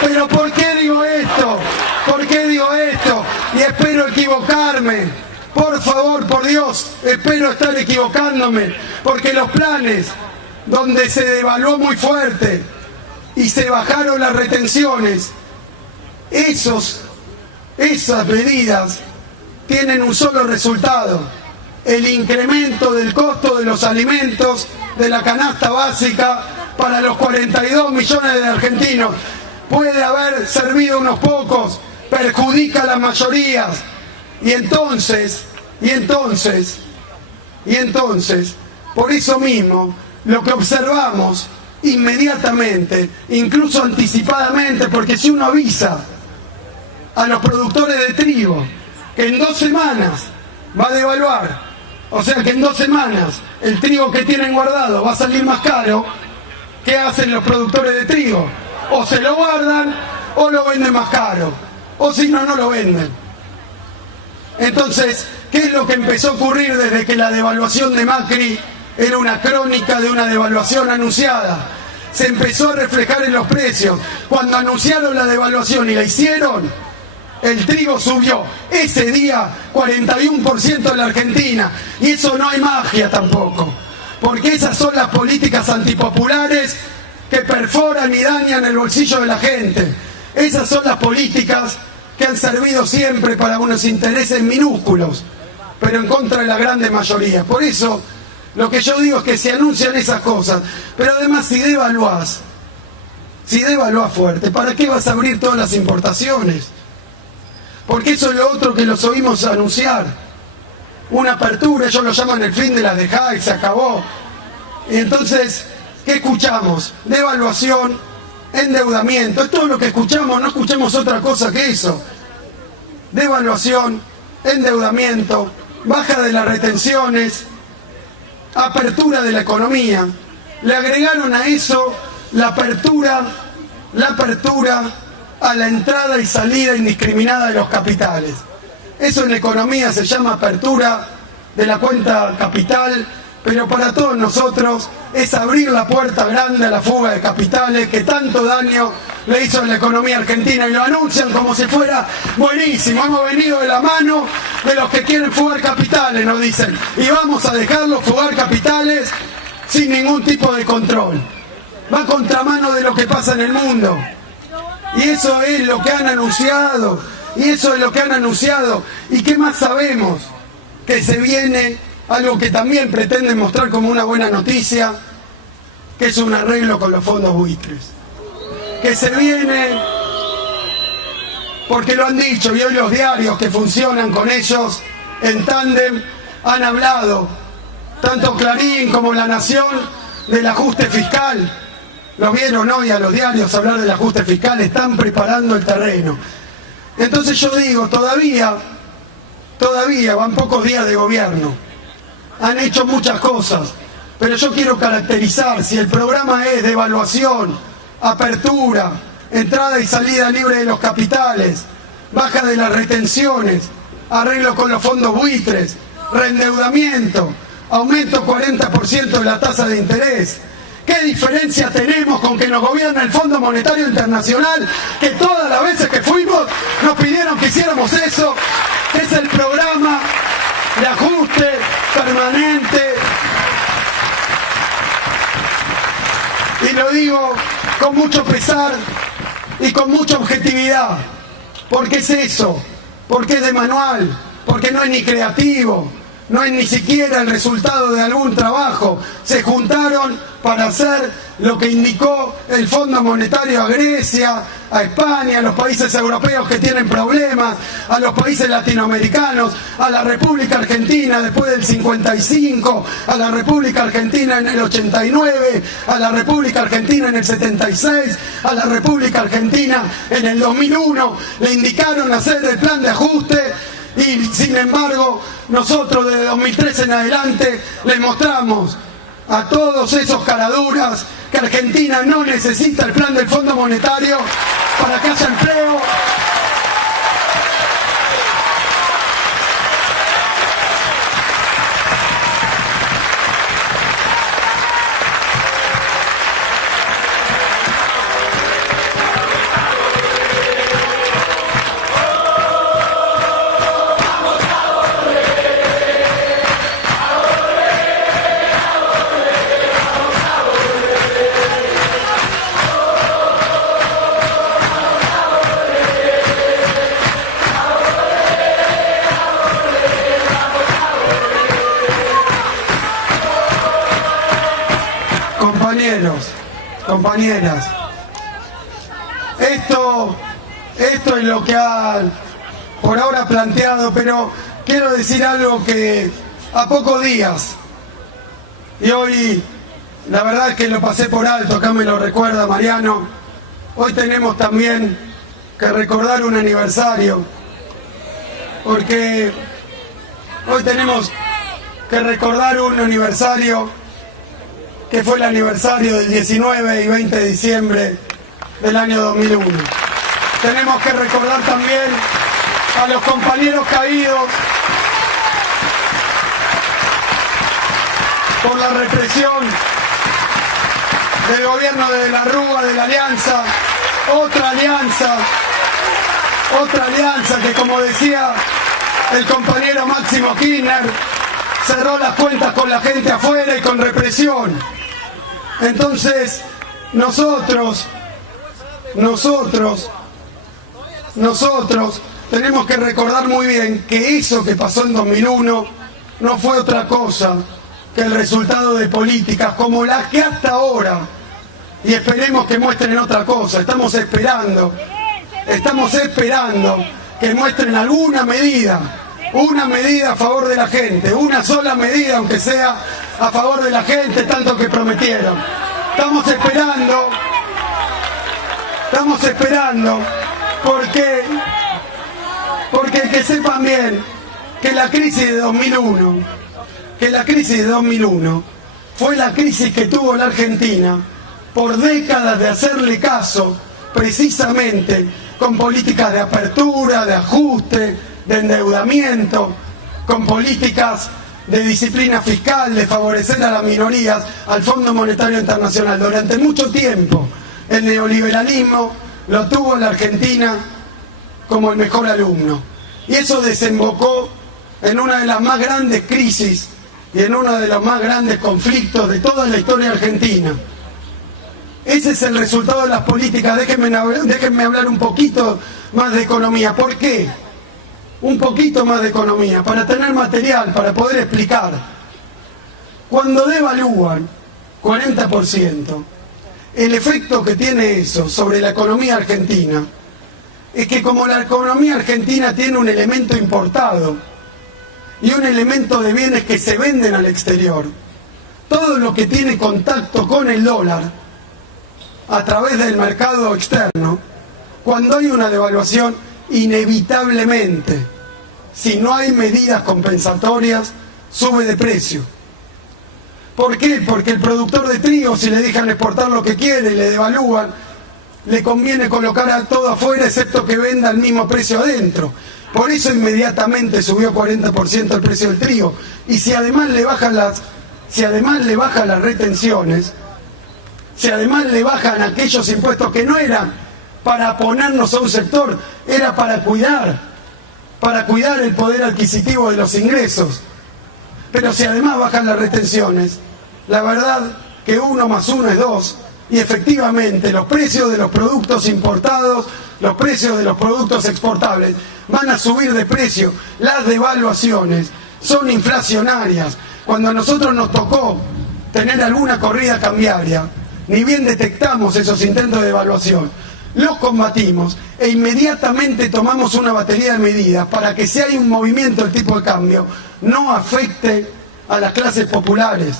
Pero ¿por qué digo esto? ¿Por qué digo esto? Y espero equivocarme. Por favor, por Dios, espero estar equivocándome. Porque los planes donde se devaluó muy fuerte y se bajaron las retenciones, esas medidas tienen un solo resultado: el incremento del costo de los alimentos, de la canasta básica para los 42 millones de argentinos. Puede haber servido a unos pocos, perjudica a las mayorías. Y entonces, por eso mismo, lo que observamos inmediatamente, incluso anticipadamente, porque si uno avisa a los productores de trigo que en 2 semanas va a devaluar, o sea que en 2 semanas el trigo que tienen guardado va a salir más caro, ¿qué hacen los productores de trigo? O se lo guardan o lo venden más caro, o si no, no lo venden. Entonces, ¿qué es lo que empezó a ocurrir desde que la devaluación de Macri era una crónica de una devaluación anunciada? Se empezó a reflejar en los precios. Cuando anunciaron la devaluación y la hicieron, el trigo subió ese día 41% en la Argentina. Y eso no hay magia tampoco, porque esas son las políticas antipopulares que perforan y dañan el bolsillo de la gente. Esas son las políticas que han servido siempre para unos intereses minúsculos, pero en contra de la grande mayoría. Por eso, lo que yo digo es que se anuncian esas cosas, pero además si devaluás fuerte, ¿para qué vas a abrir todas las importaciones? Porque eso es lo otro que los oímos anunciar. Una apertura, ellos lo llaman el fin de las dejadas y se acabó. Y entonces, ¿qué escuchamos? Devaluación, endeudamiento, es todo lo que escuchamos, no escuchamos otra cosa que eso. Devaluación, endeudamiento, baja de las retenciones, apertura de la economía. Le agregaron a eso la apertura la apertura a la entrada y salida indiscriminada de los capitales. Eso en economía se llama apertura de la cuenta capital, pero para todos nosotros es abrir la puerta grande a la fuga de capitales que tanto daño le hizo a la economía argentina, y lo anuncian como si fuera buenísimo. Hemos venido de la mano de los que quieren fugar capitales, nos dicen, y vamos a dejarlos fugar capitales sin ningún tipo de control. Va a contramano de lo que pasa en el mundo. Y eso es lo que han anunciado. Y eso es lo que han anunciado. ¿Y qué más sabemos? Que se viene algo que también pretenden mostrar como una buena noticia, que es un arreglo con los fondos buitres. Que se viene, porque lo han dicho, y hoy los diarios que funcionan con ellos en tándem han hablado, tanto Clarín como La Nación, del ajuste fiscal. Los vieron hoy a los diarios hablar del ajuste fiscal, están preparando el terreno. Entonces yo digo, todavía van pocos días de gobierno, han hecho muchas cosas, pero yo quiero caracterizar si el programa es de evaluación, apertura, entrada y salida libre de los capitales, baja de las retenciones, arreglo con los fondos buitres, reendeudamiento, aumento 40% de la tasa de interés. ¿Qué diferencia tenemos con que nos gobierna el Fondo Monetario Internacional, que todas las veces que fuimos nos pidieron que hiciéramos eso, que es el programa de ajuste permanente? Y lo digo con mucho pesar y con mucha objetividad, porque es eso, porque es de manual, porque no es ni creativo, no es ni siquiera el resultado de algún trabajo. Se juntaron para hacer lo que indicó el Fondo Monetario a Grecia, a España, a los países europeos que tienen problemas, a los países latinoamericanos, a la República Argentina después del 55, a la República Argentina en el 89, a la República Argentina en el 76, a la República Argentina en el 2001, le indicaron hacer el plan de ajuste. Y sin embargo, nosotros desde 2013 en adelante les mostramos a todos esos caraduras que Argentina no necesita el plan del Fondo Monetario para que haya empleo. Compañeras, esto es lo que han por ahora planteado, pero quiero decir algo que a pocos días, y hoy la verdad es que lo pasé por alto, acá me lo recuerda Mariano, hoy tenemos también que recordar un aniversario, porque hoy tenemos que recordar un aniversario que fue el aniversario del 19 y 20 de diciembre del año 2001. Tenemos que recordar también a los compañeros caídos por la represión del gobierno de la Rúa, de la Alianza, otra alianza que, como decía el compañero Máximo Kirchner, cerró las cuentas con la gente afuera y con represión. Entonces, nosotros tenemos que recordar muy bien que eso que pasó en 2001 no fue otra cosa que el resultado de políticas como las que hasta ahora, y esperemos que muestren otra cosa, estamos esperando que muestren alguna medida a favor de la gente, una sola medida, aunque sea a favor de la gente, tanto que prometieron. Estamos esperando porque que sepan bien que la crisis de 2001 fue la crisis que tuvo la Argentina por décadas de hacerle caso precisamente con políticas de apertura, de ajuste, de endeudamiento, con políticas de disciplina fiscal, de favorecer a las minorías, al Fondo Monetario Internacional. Durante mucho tiempo el neoliberalismo lo tuvo en la Argentina como el mejor alumno. Y eso desembocó en una de las más grandes crisis y en uno de los más grandes conflictos de toda la historia argentina. Ese es el resultado de las políticas. Déjenme hablar un poquito más de economía. ¿Por qué? Un poquito más de economía, para tener material, para poder explicar. Cuando devalúan 40%, el efecto que tiene eso sobre la economía argentina es que como la economía argentina tiene un elemento importado y un elemento de bienes que se venden al exterior, todo lo que tiene contacto con el dólar a través del mercado externo, cuando hay una devaluación, inevitablemente, si no hay medidas compensatorias, sube de precio. ¿Por qué? Porque el productor de trigo, si le dejan exportar lo que quiere y le devalúan, le conviene colocar a todo afuera excepto que venda al mismo precio adentro. Por eso inmediatamente subió 40% el precio del trigo. Y si además le bajan las retenciones, si además le bajan aquellos impuestos que no eran para ponernos a un sector, era para cuidar el poder adquisitivo de los ingresos. Pero si además bajan las retenciones, la verdad que 1 más 1 es 2, y efectivamente los precios de los productos importados, los precios de los productos exportables van a subir de precio. Las devaluaciones son inflacionarias. Cuando a nosotros nos tocó tener alguna corrida cambiaria, ni bien detectamos esos intentos de devaluación, los combatimos e inmediatamente tomamos una batería de medidas para que si hay un movimiento del tipo de cambio no afecte a las clases populares.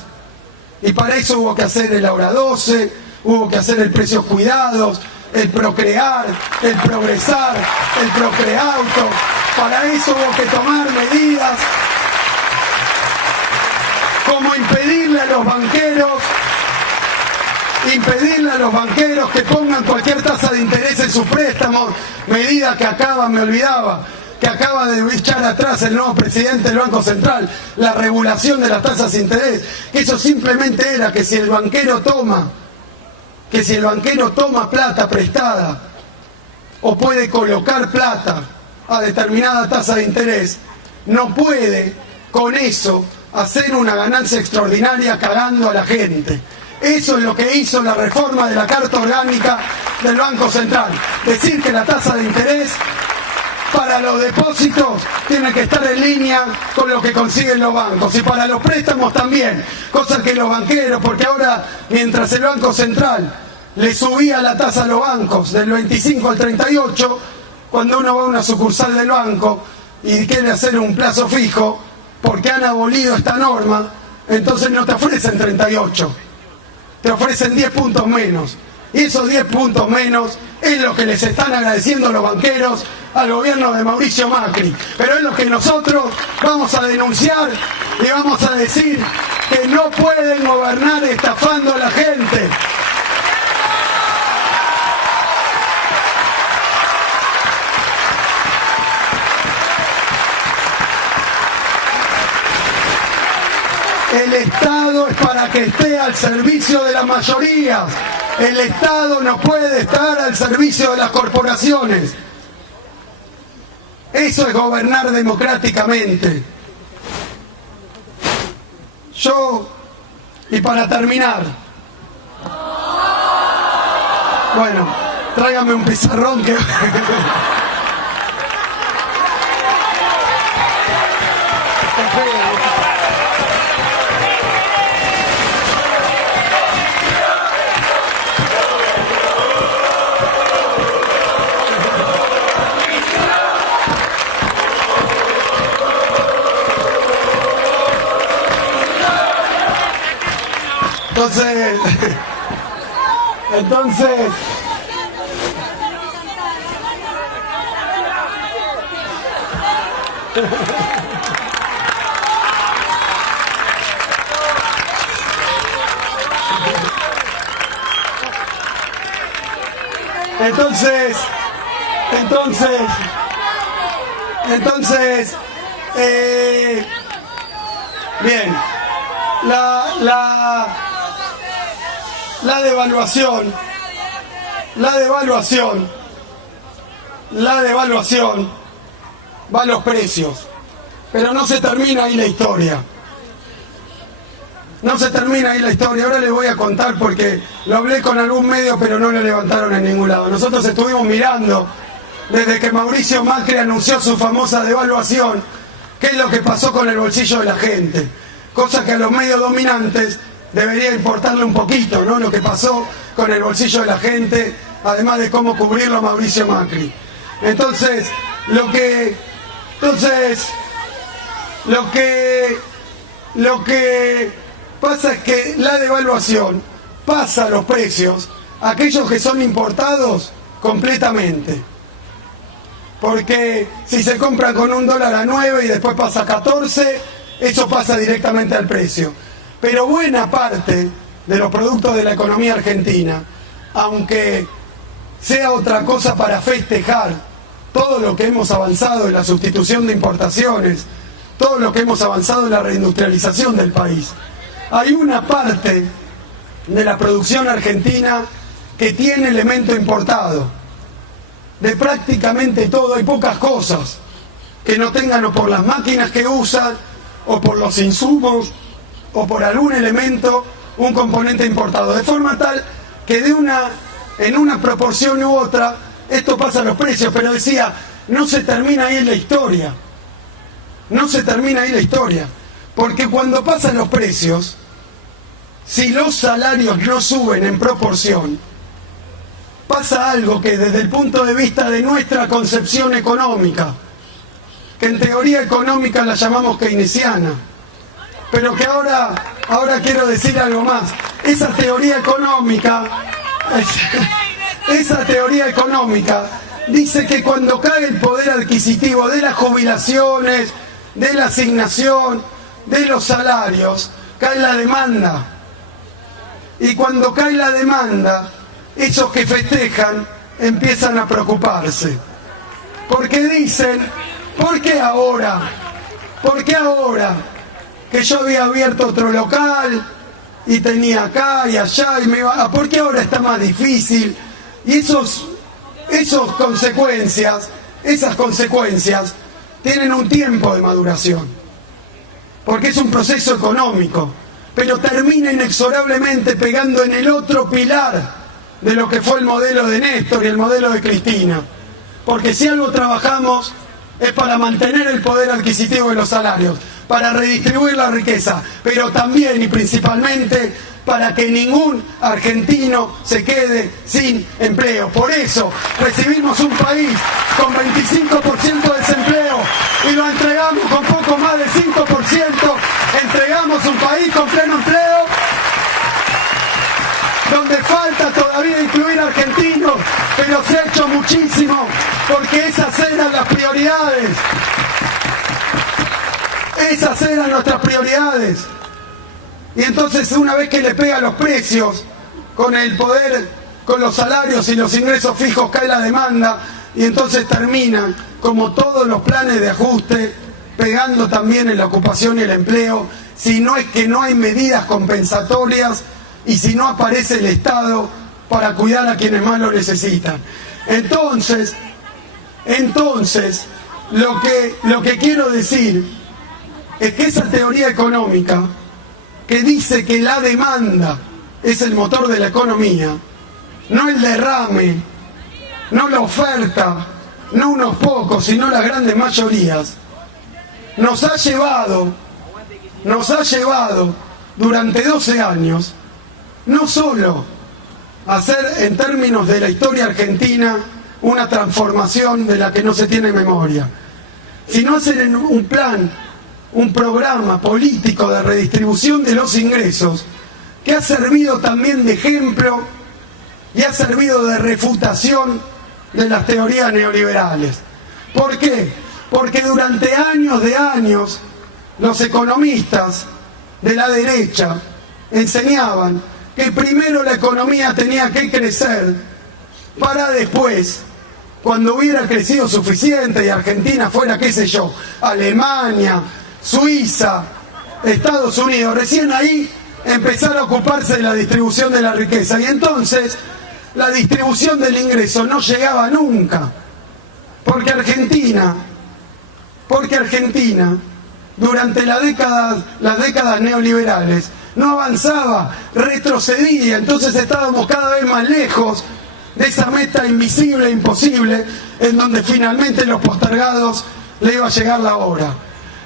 Y para eso hubo que hacer el Ahora 12, hubo que hacer el Precios Cuidados, el Procrear, el Progresar, el Procreauto. Para eso hubo que tomar medidas como impedirle a los banqueros que pongan cualquier tasa de interés en sus préstamos, medida que acaba de echar atrás el nuevo presidente del Banco Central, la regulación de las tasas de interés, que eso simplemente era que si el banquero toma plata prestada o puede colocar plata a determinada tasa de interés, no puede con eso hacer una ganancia extraordinaria cagando a la gente. Eso es lo que hizo la reforma de la Carta Orgánica del Banco Central. Decir que la tasa de interés para los depósitos tiene que estar en línea con lo que consiguen los bancos, y para los préstamos también, cosa que los banqueros, porque ahora mientras el Banco Central le subía la tasa a los bancos del 25 al 38, cuando uno va a una sucursal del banco y quiere hacer un plazo fijo, porque han abolido esta norma, entonces no te ofrecen 38, te ofrecen 10 puntos menos. Y esos 10 puntos menos es lo que les están agradeciendo los banqueros al gobierno de Mauricio Macri. Pero es lo que nosotros vamos a denunciar y vamos a decir que no pueden gobernar estafando a la gente. El Estado es para que esté al servicio de las mayorías. El Estado no puede estar al servicio de las corporaciones. Eso es gobernar democráticamente. Y para terminar, bueno, tráigame un pizarrón que... Entonces, Entonces, bien, la devaluación va a los precios, pero no se termina ahí la historia. No se termina ahí la historia. Ahora les voy a contar porque lo hablé con algún medio, pero no lo levantaron en ningún lado. Nosotros estuvimos mirando desde que Mauricio Macri anunció su famosa devaluación, qué es lo que pasó con el bolsillo de la gente. Cosa que a los medios dominantes debería importarle un poquito, ¿no? Lo que pasó con el bolsillo de la gente, además de cómo cubrirlo a Mauricio Macri. Entonces, lo que pasa es que la devaluación pasa a los precios, aquellos que son importados, completamente. Porque si se compra con $1 a 9 y después pasa a 14, eso pasa directamente al precio. Pero buena parte de los productos de la economía argentina, aunque sea otra cosa para festejar todo lo que hemos avanzado en la sustitución de importaciones, todo lo que hemos avanzado en la reindustrialización del país, hay una parte de la producción argentina que tiene elemento importado. De prácticamente todo, hay pocas cosas que no tengan o por las máquinas que usan, o por los insumos, o por algún elemento, un componente importado. De forma tal que en una proporción u otra, esto pasa a los precios, pero decía, no se termina ahí la historia. No se termina ahí la historia. Porque cuando pasan los precios, si los salarios no suben en proporción, pasa algo que desde el punto de vista de nuestra concepción económica, que en teoría económica la llamamos keynesiana, pero que ahora quiero decir algo más. Esa teoría económica dice que cuando cae el poder adquisitivo de las jubilaciones, de la asignación, de los salarios, cae la demanda. Y cuando cae la demanda, esos que festejan empiezan a preocuparse. Porque dicen, ¿por qué ahora? ¿Por qué ahora? Que yo había abierto otro local y tenía acá y allá y me iba, ¿por qué ahora está más difícil? Y esas consecuencias tienen un tiempo de maduración, porque es un proceso económico, pero termina inexorablemente pegando en el otro pilar de lo que fue el modelo de Néstor y el modelo de Cristina. Porque si algo trabajamos es para mantener el poder adquisitivo de los salarios, para redistribuir la riqueza, pero también y principalmente para que ningún argentino se quede sin empleo. Por eso recibimos un país con 25% de desempleo y lo entregamos con poco más del 5%. Entregamos un país con pleno empleo, donde falta todavía incluir argentinos, pero se ha hecho muchísimo, porque esas eran las prioridades. Esas eran nuestras prioridades. Y entonces, una vez que le pega los precios, con el poder, con los salarios y los ingresos fijos, cae la demanda, y entonces terminan, como todos los planes de ajuste, pegando también en la ocupación y el empleo, si no es que no hay medidas compensatorias y si no aparece el Estado para cuidar a quienes más lo necesitan. Entonces, lo que quiero decir es que esa teoría económica que dice que la demanda es el motor de la economía, no el derrame, no la oferta, no unos pocos, sino las grandes mayorías, nos ha llevado durante 12 años no solo a hacer, en términos de la historia argentina, una transformación de la que no se tiene memoria, sino hacer un plan, un programa político de redistribución de los ingresos que ha servido también de ejemplo y ha servido de refutación de las teorías neoliberales. ¿Por qué? Porque durante años de años los economistas de la derecha enseñaban que primero la economía tenía que crecer para después, cuando hubiera crecido suficiente y Argentina fuera, qué sé yo, Alemania, Suiza, Estados Unidos, recién ahí empezar a ocuparse de la distribución de la riqueza. Y entonces la distribución del ingreso no llegaba nunca, porque Argentina, durante las décadas neoliberales, no avanzaba, retrocedía. Entonces estábamos cada vez más lejos de esa meta invisible e imposible, en donde finalmente los postergados le iba a llegar la hora.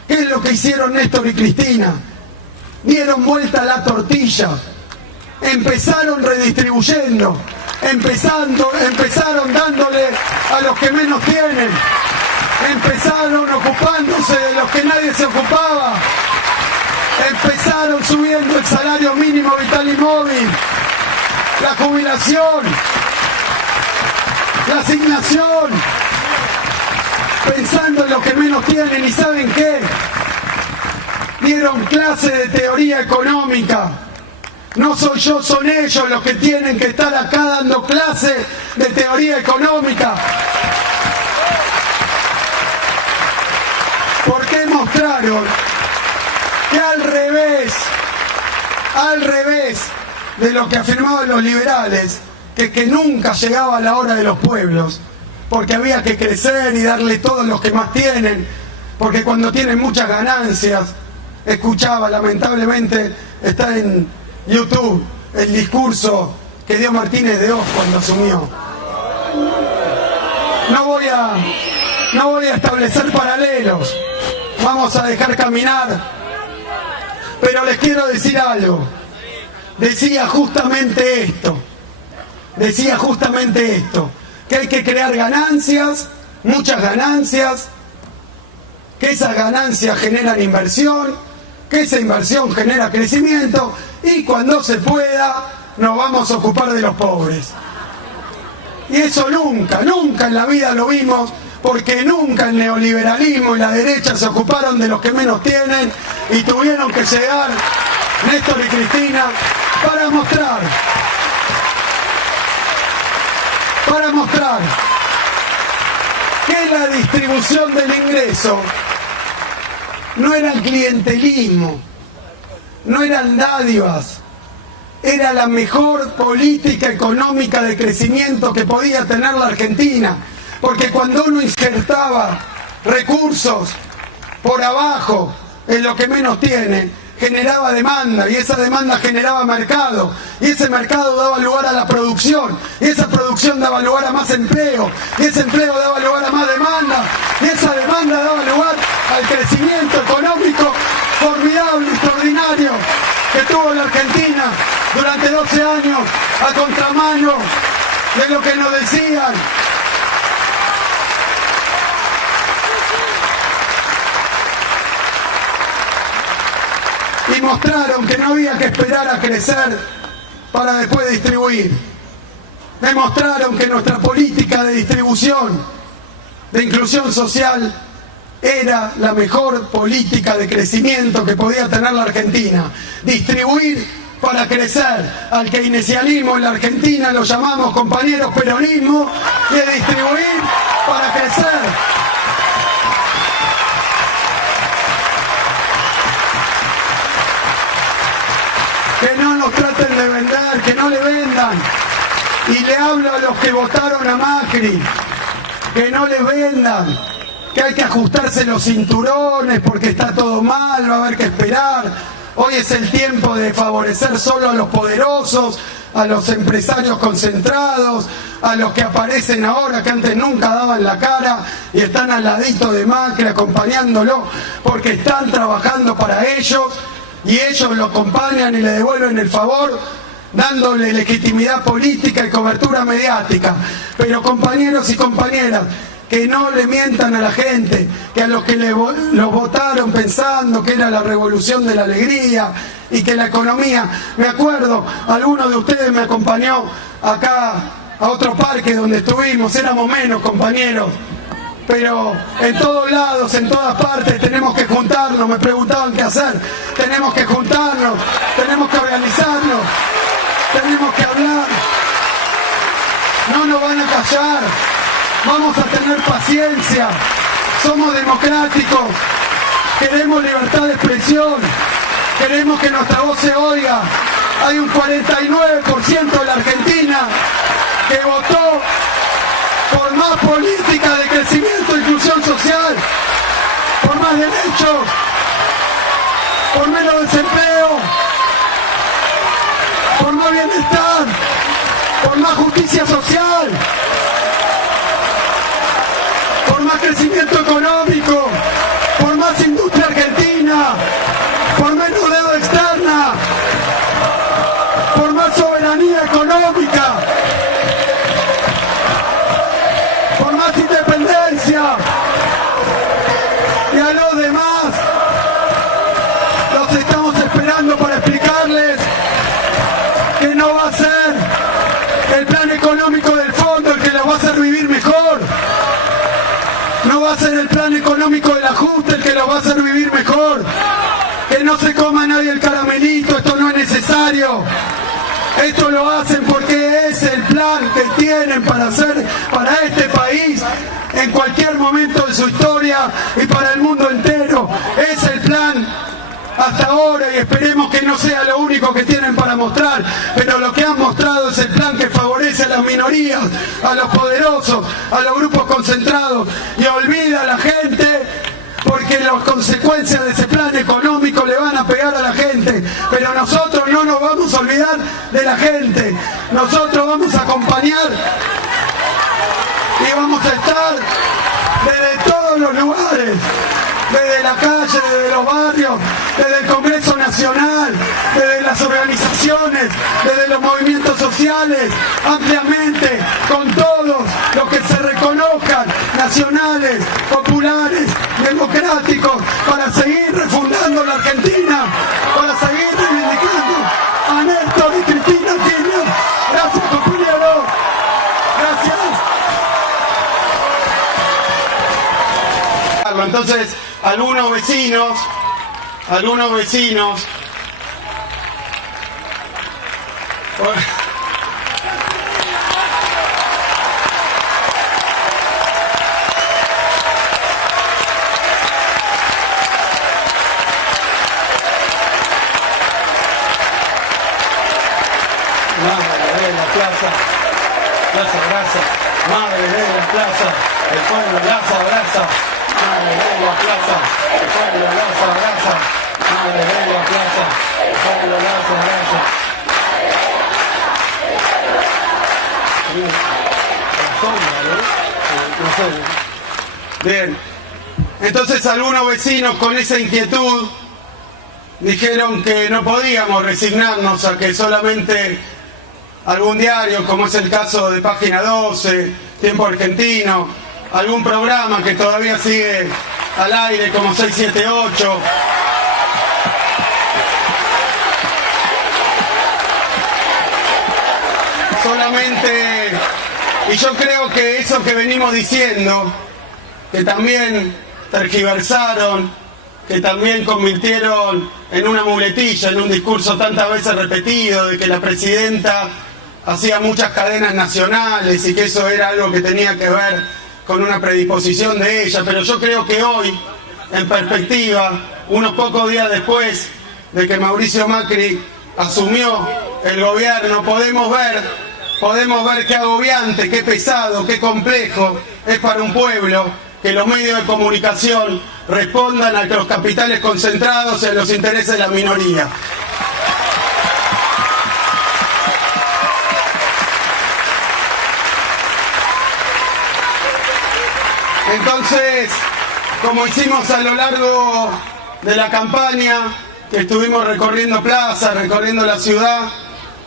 ¿Qué es lo que hicieron Néstor y Cristina? Dieron vuelta a la tortilla, empezaron redistribuyendo, empezaron dándole a los que menos tienen, empezaron ocupándose de los que nadie se ocupaba, empezaron subiendo el salario mínimo vital y móvil, la jubilación, la asignación, pensando en los que menos tienen. ¿Y saben qué? Dieron clase de teoría económica. No soy yo, son ellos los que tienen que estar acá dando clase de teoría económica. Porque mostraron que al revés de lo que afirmaban los liberales, que nunca llegaba la hora de los pueblos, porque había que crecer y darle todo a los que más tienen, porque cuando tienen muchas ganancias, escuchaba, lamentablemente está en YouTube, el discurso que dio Martínez de Oz cuando asumió. No voy a establecer paralelos, vamos a dejar caminar, pero les quiero decir algo. Decía justamente esto, que hay que crear ganancias, muchas ganancias, que esas ganancias generan inversión, que esa inversión genera crecimiento, y cuando se pueda nos vamos a ocupar de los pobres. Y eso nunca en la vida lo vimos, porque nunca el neoliberalismo y la derecha se ocuparon de los que menos tienen, y tuvieron que llegar Néstor y Cristina para mostrar que la distribución del ingreso no era el clientelismo, no eran dádivas, era la mejor política económica de crecimiento que podía tener la Argentina, porque cuando uno insertaba recursos por abajo en lo que menos tiene, generaba demanda, y esa demanda generaba mercado, y ese mercado daba lugar a la producción, y esa producción daba lugar a más empleo, y ese empleo daba lugar a más demanda, y esa demanda daba lugar al crecimiento económico formidable, extraordinario, que tuvo la Argentina durante 12 años, a contramano de lo que nos decían. Y mostraron que no había que esperar a crecer para después distribuir. Demostraron que nuestra política de distribución, de inclusión social, era la mejor política de crecimiento que podía tener la Argentina. Distribuir para crecer. Al keynesianismo en la Argentina lo llamamos, compañeros, peronismo, y de distribuir para crecer. Que no nos traten de vender, que no le vendan. Y le hablo a los que votaron a Macri, que no le vendan, que hay que ajustarse los cinturones porque está todo mal, va a haber que esperar. Hoy es el tiempo de favorecer solo a los poderosos, a los empresarios concentrados, a los que aparecen ahora, que antes nunca daban la cara y están al ladito de Macri acompañándolo porque están trabajando para ellos. Y ellos lo acompañan y le devuelven el favor, dándole legitimidad política y cobertura mediática. Pero compañeros y compañeras, que no le mientan a la gente, que a los que los votaron pensando que era la revolución de la alegría y que la economía... Me acuerdo, alguno de ustedes me acompañó acá a otro parque donde estuvimos, éramos menos, compañeros. Pero en todos lados, en todas partes, tenemos que juntarnos. Me preguntaban qué hacer. Tenemos que juntarnos, tenemos que organizarnos, tenemos que hablar. no nos van a callar, vamos a tener paciencia, somos democráticos, queremos libertad de expresión, queremos que nuestra voz se oiga. Hay un 49% de la Argentina que votó por más política de crecimiento e inclusión social, por más derechos, por menos desempleo, por más bienestar, por más justicia social, por más crecimiento económico, por más industria argentina, por menos deuda externa, por más soberanía económica, por más independencia. Y a los demás los estamos esperando para explicarles que no va a ser el plan económico del fondo el que los va a hacer vivir mejor. No va a ser el plan económico del ajuste el que los va a hacer vivir mejor. Que no se coma nadie el caramelito, esto no es necesario. Esto lo hacen porque es el plan que tienen para hacer para este país en cualquier momento de su historia y para el mundo entero. Es el plan hasta ahora y esperemos que no sea lo único que tienen para mostrar, pero lo que han mostrado es el plan que favorece a las minorías, a los poderosos, a los grupos concentrados y olvida a la gente, porque las consecuencias de ese plan económico le van a pegar a la gente, pero nosotros no nos vamos a olvidar de la gente, nosotros vamos a acompañar y vamos a estar desde todos los lugares, desde la calle, desde los barrios, desde el Congreso Nacional, desde las organizaciones, desde los movimientos sociales, ampliamente, con todos los que se reconozcan, nacionales, populares, democráticos, para seguir refundando la Argentina, para seguir reivindicando a Néstor y Cristina Kirchner. Gracias, compañeros. Gracias. Entonces, algunos vecinos, madre de la plaza, el pueblo las abraza, madre de la plaza, el pueblo las abraza, madre de la plaza, el pueblo las abraza. Bien, entonces algunos vecinos con esa inquietud dijeron que no podíamos resignarnos a que solamente algún diario, como es el caso de Página 12, Tiempo Argentino, algún programa que todavía sigue al aire como 678, solamente, y yo creo que eso que venimos diciendo, que también tergiversaron, que también convirtieron en una muletilla, en un discurso tantas veces repetido, de que la presidenta hacía muchas cadenas nacionales y que eso era algo que tenía que ver con una predisposición de ella, pero yo creo que hoy, en perspectiva, unos pocos días después de que Mauricio Macri asumió el gobierno, podemos ver qué agobiante, qué pesado, qué complejo es para un pueblo que los medios de comunicación respondan a los capitales concentrados en los intereses de la minoría. Entonces, como hicimos a lo largo de la campaña, que estuvimos recorriendo plazas, recorriendo la ciudad,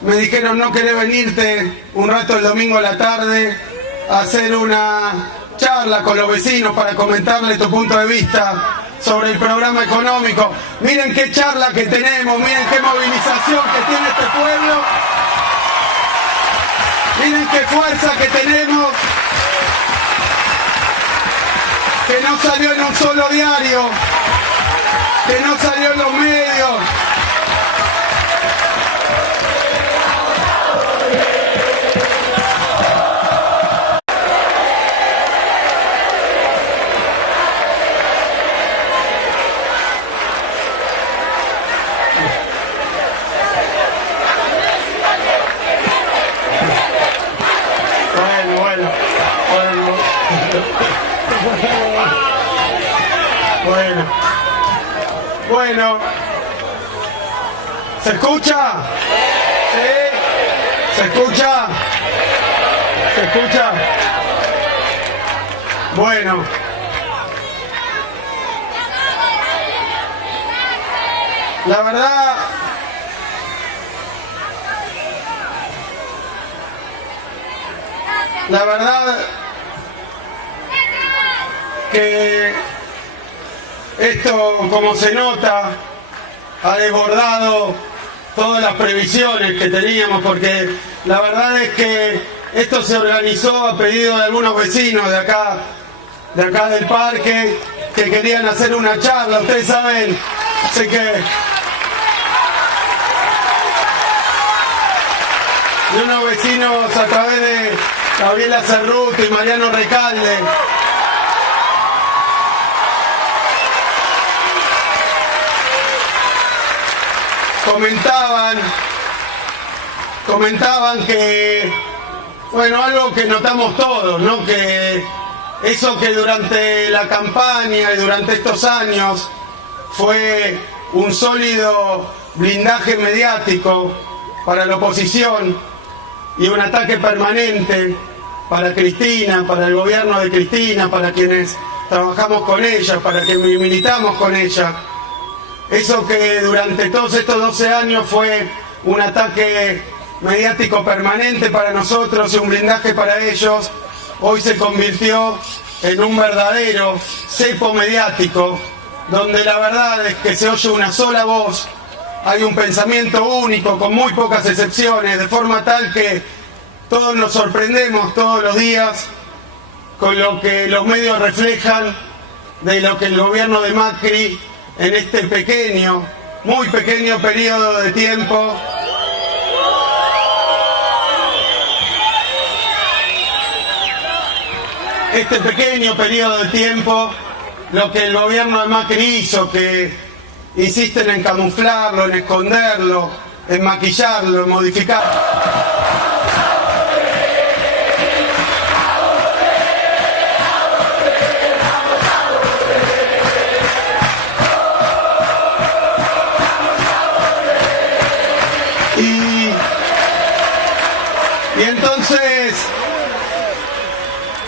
me dijeron: ¿no querés venirte un rato el domingo a la tarde a hacer una charla con los vecinos para comentarle tu punto de vista sobre el programa económico? Miren qué charla que tenemos, miren qué movilización que tiene este pueblo, miren qué fuerza que tenemos, que no salió en un solo diario, que no salió en los medios. Bueno. ¿Se escucha? ¿Sí? ¿Se escucha? ¿Se escucha? Bueno. La verdad que esto, como se nota, ha desbordado todas las previsiones que teníamos, porque la verdad es que esto se organizó a pedido de algunos vecinos de acá del parque, que querían hacer una charla, ustedes saben, así que de unos vecinos a través de Gabriela Cerruto y Mariano Recalde. Comentaban que, bueno, algo que notamos todos, ¿no? Que eso que durante la campaña y durante estos años fue un sólido blindaje mediático para la oposición y un ataque permanente para Cristina, para el gobierno de Cristina, para quienes trabajamos con ella, para quienes militamos con ella. Eso que durante todos estos 12 años fue un ataque mediático permanente para nosotros y un blindaje para ellos, hoy se convirtió en un verdadero cepo mediático, donde la verdad es que se oye una sola voz, hay un pensamiento único con muy pocas excepciones, de forma tal que todos nos sorprendemos todos los días con lo que los medios reflejan de lo que el gobierno de Macri en este pequeño, muy pequeño periodo de tiempo lo que el gobierno de Macri hizo, que insisten en camuflarlo, en esconderlo, en maquillarlo, en modificarlo.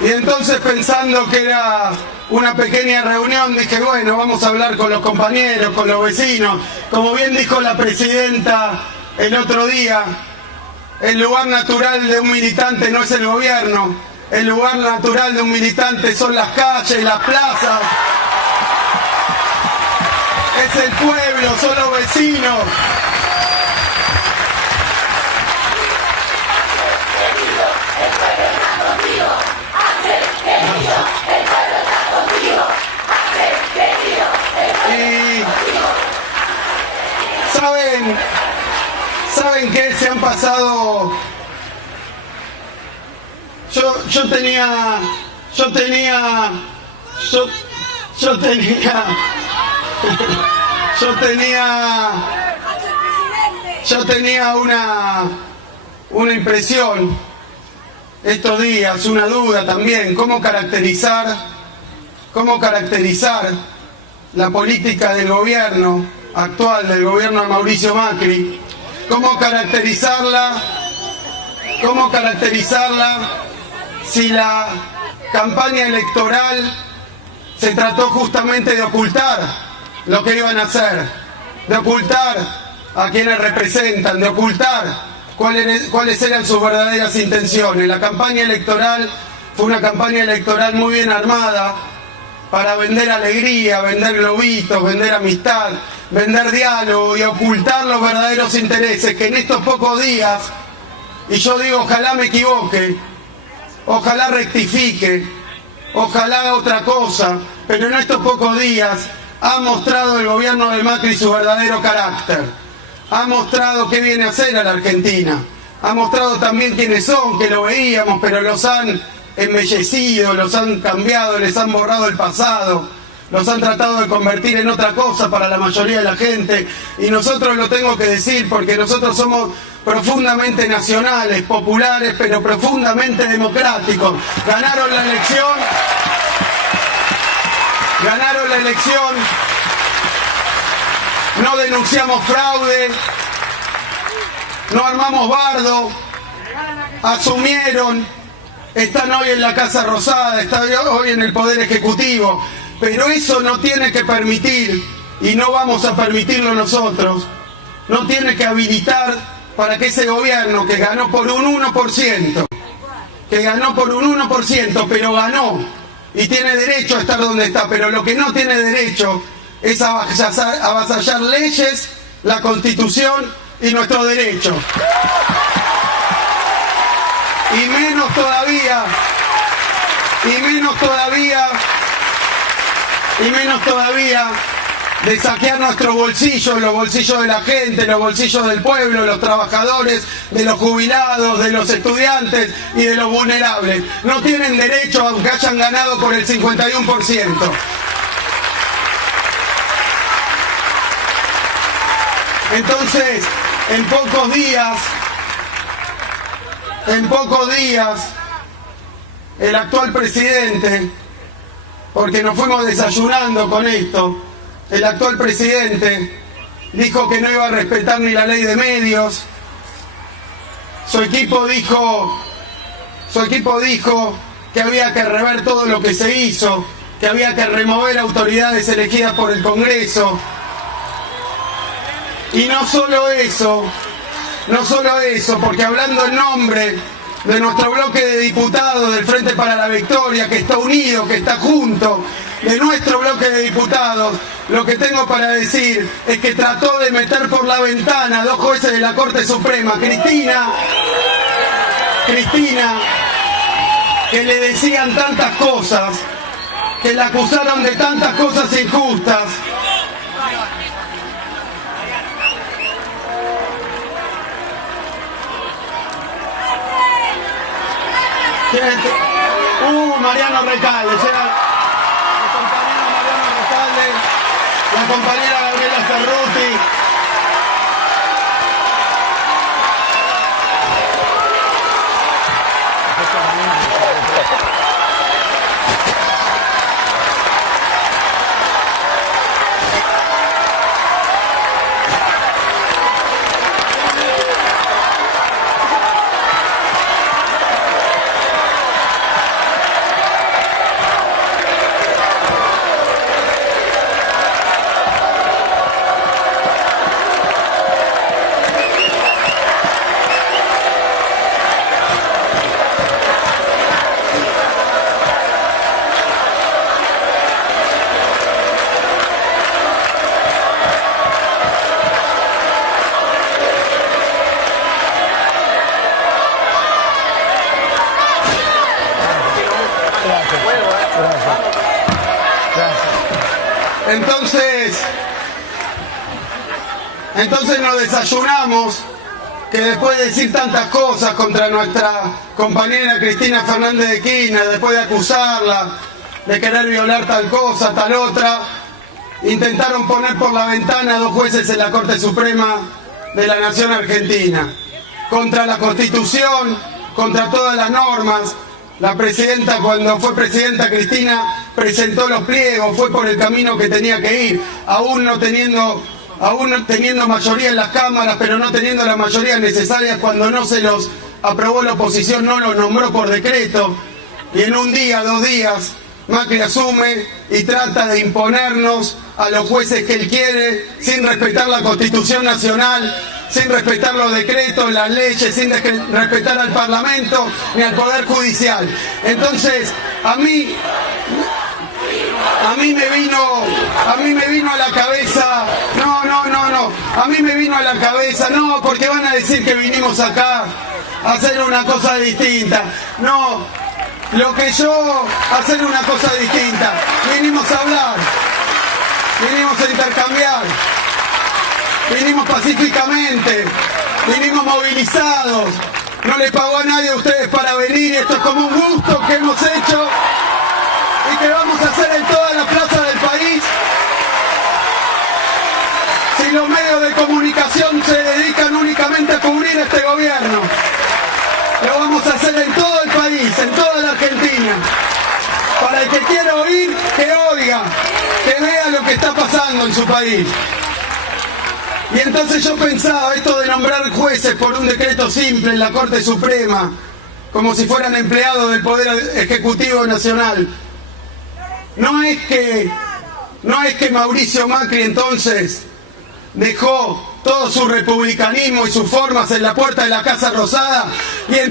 Y entonces pensando que era una pequeña reunión, dije, bueno, vamos a hablar con los compañeros, con los vecinos. Como bien dijo la presidenta el otro día, el lugar natural de un militante no es el gobierno, el lugar natural de un militante son las calles, las plazas, es el pueblo, son los vecinos. Y ¿saben qué? Se han pasado. Yo tenía una impresión estos días, una duda también, cómo caracterizar la política del gobierno actual, del gobierno de Mauricio Macri, cómo caracterizarla si la campaña electoral se trató justamente de ocultar lo que iban a hacer, de ocultar a quienes representan, de ocultar cuáles eran sus verdaderas intenciones. La campaña electoral fue una campaña electoral muy bien armada para vender alegría, vender globitos, vender amistad, vender diálogo y ocultar los verdaderos intereses que en estos pocos días, y yo digo ojalá me equivoque, ojalá rectifique, ojalá haga otra cosa, pero en estos pocos días ha mostrado el gobierno de Macri su verdadero carácter, ha mostrado qué viene a hacer a la Argentina, ha mostrado también quiénes son, que lo veíamos, pero los han embellecido, los han cambiado, les han borrado el pasado, los han tratado de convertir en otra cosa para la mayoría de la gente, y nosotros lo tengo que decir porque nosotros somos profundamente nacionales, populares, pero profundamente democráticos. Ganaron la elección ganaron la elección, no denunciamos fraude, no armamos bardo, asumieron, están hoy en la Casa Rosada, están hoy en el Poder Ejecutivo, pero eso no tiene que permitir, y no vamos a permitirlo nosotros, no tiene que habilitar para que ese gobierno que ganó por un 1%, pero ganó y tiene derecho a estar donde está, pero lo que no tiene derecho es avasallar leyes, la Constitución y nuestros derechos. Y menos todavía de saquear nuestros bolsillos, los bolsillos de la gente, los bolsillos del pueblo, de los trabajadores, de los jubilados, de los estudiantes y de los vulnerables. No tienen derecho aunque hayan ganado por el 51%. Entonces, en pocos días, el actual presidente, porque nos fuimos desayunando con esto, el actual presidente dijo que no iba a respetar ni la ley de medios. Su equipo dijo que había que rever todo lo que se hizo, que había que remover autoridades elegidas por el Congreso. Y no solo eso, porque hablando en nombre de nuestro bloque de diputados del Frente para la Victoria, que está unido, que está junto, de nuestro bloque de diputados, lo que tengo para decir es que trató de meter por la ventana a 2 jueces de la Corte Suprema, Cristina, que le decían tantas cosas, que la acusaron de tantas cosas injustas. Mariano Recalde, el compañero Mariano Recalde, la compañera Gabriela Cerruti. Entonces nos desayunamos que después de decir tantas cosas contra nuestra compañera Cristina Fernández de Kirchner, después de acusarla de querer violar tal cosa, tal otra, intentaron poner por la ventana a 2 jueces en la Corte Suprema de la Nación Argentina, contra la Constitución, contra todas las normas. La presidenta, cuando fue presidenta Cristina, presentó los pliegos, fue por el camino que tenía que ir, aún teniendo mayoría en las cámaras, pero no teniendo la mayoría necesaria. Cuando no se los aprobó la oposición, no los nombró por decreto, y en un día, 2 días, Macri asume y trata de imponernos a los jueces que él quiere, sin respetar la Constitución Nacional, sin respetar los decretos, las leyes, sin respetar al Parlamento ni al Poder Judicial. Entonces, a mí me vino a la cabeza, no, porque van a decir que vinimos acá a hacer una cosa distinta. No, hacer una cosa distinta. Vinimos a hablar, vinimos a intercambiar, vinimos pacíficamente, vinimos movilizados. No le pagó a nadie a ustedes para venir, esto es como un gusto que hemos hecho y que vamos a hacer en todas las plazas del país. Si los medios de comunicación se dedican únicamente a cubrir este gobierno, lo vamos a hacer en todo el país, en toda la Argentina, para Para el que quiera oír, que oiga, que vea lo que está pasando en su país. Y entonces yo pensaba, esto de nombrar jueces por un decreto simple en la Corte Suprema, como si fueran empleados del Poder Ejecutivo Nacional, no es que Mauricio Macri entonces dejó todo su republicanismo y sus formas en la puerta de la Casa Rosada y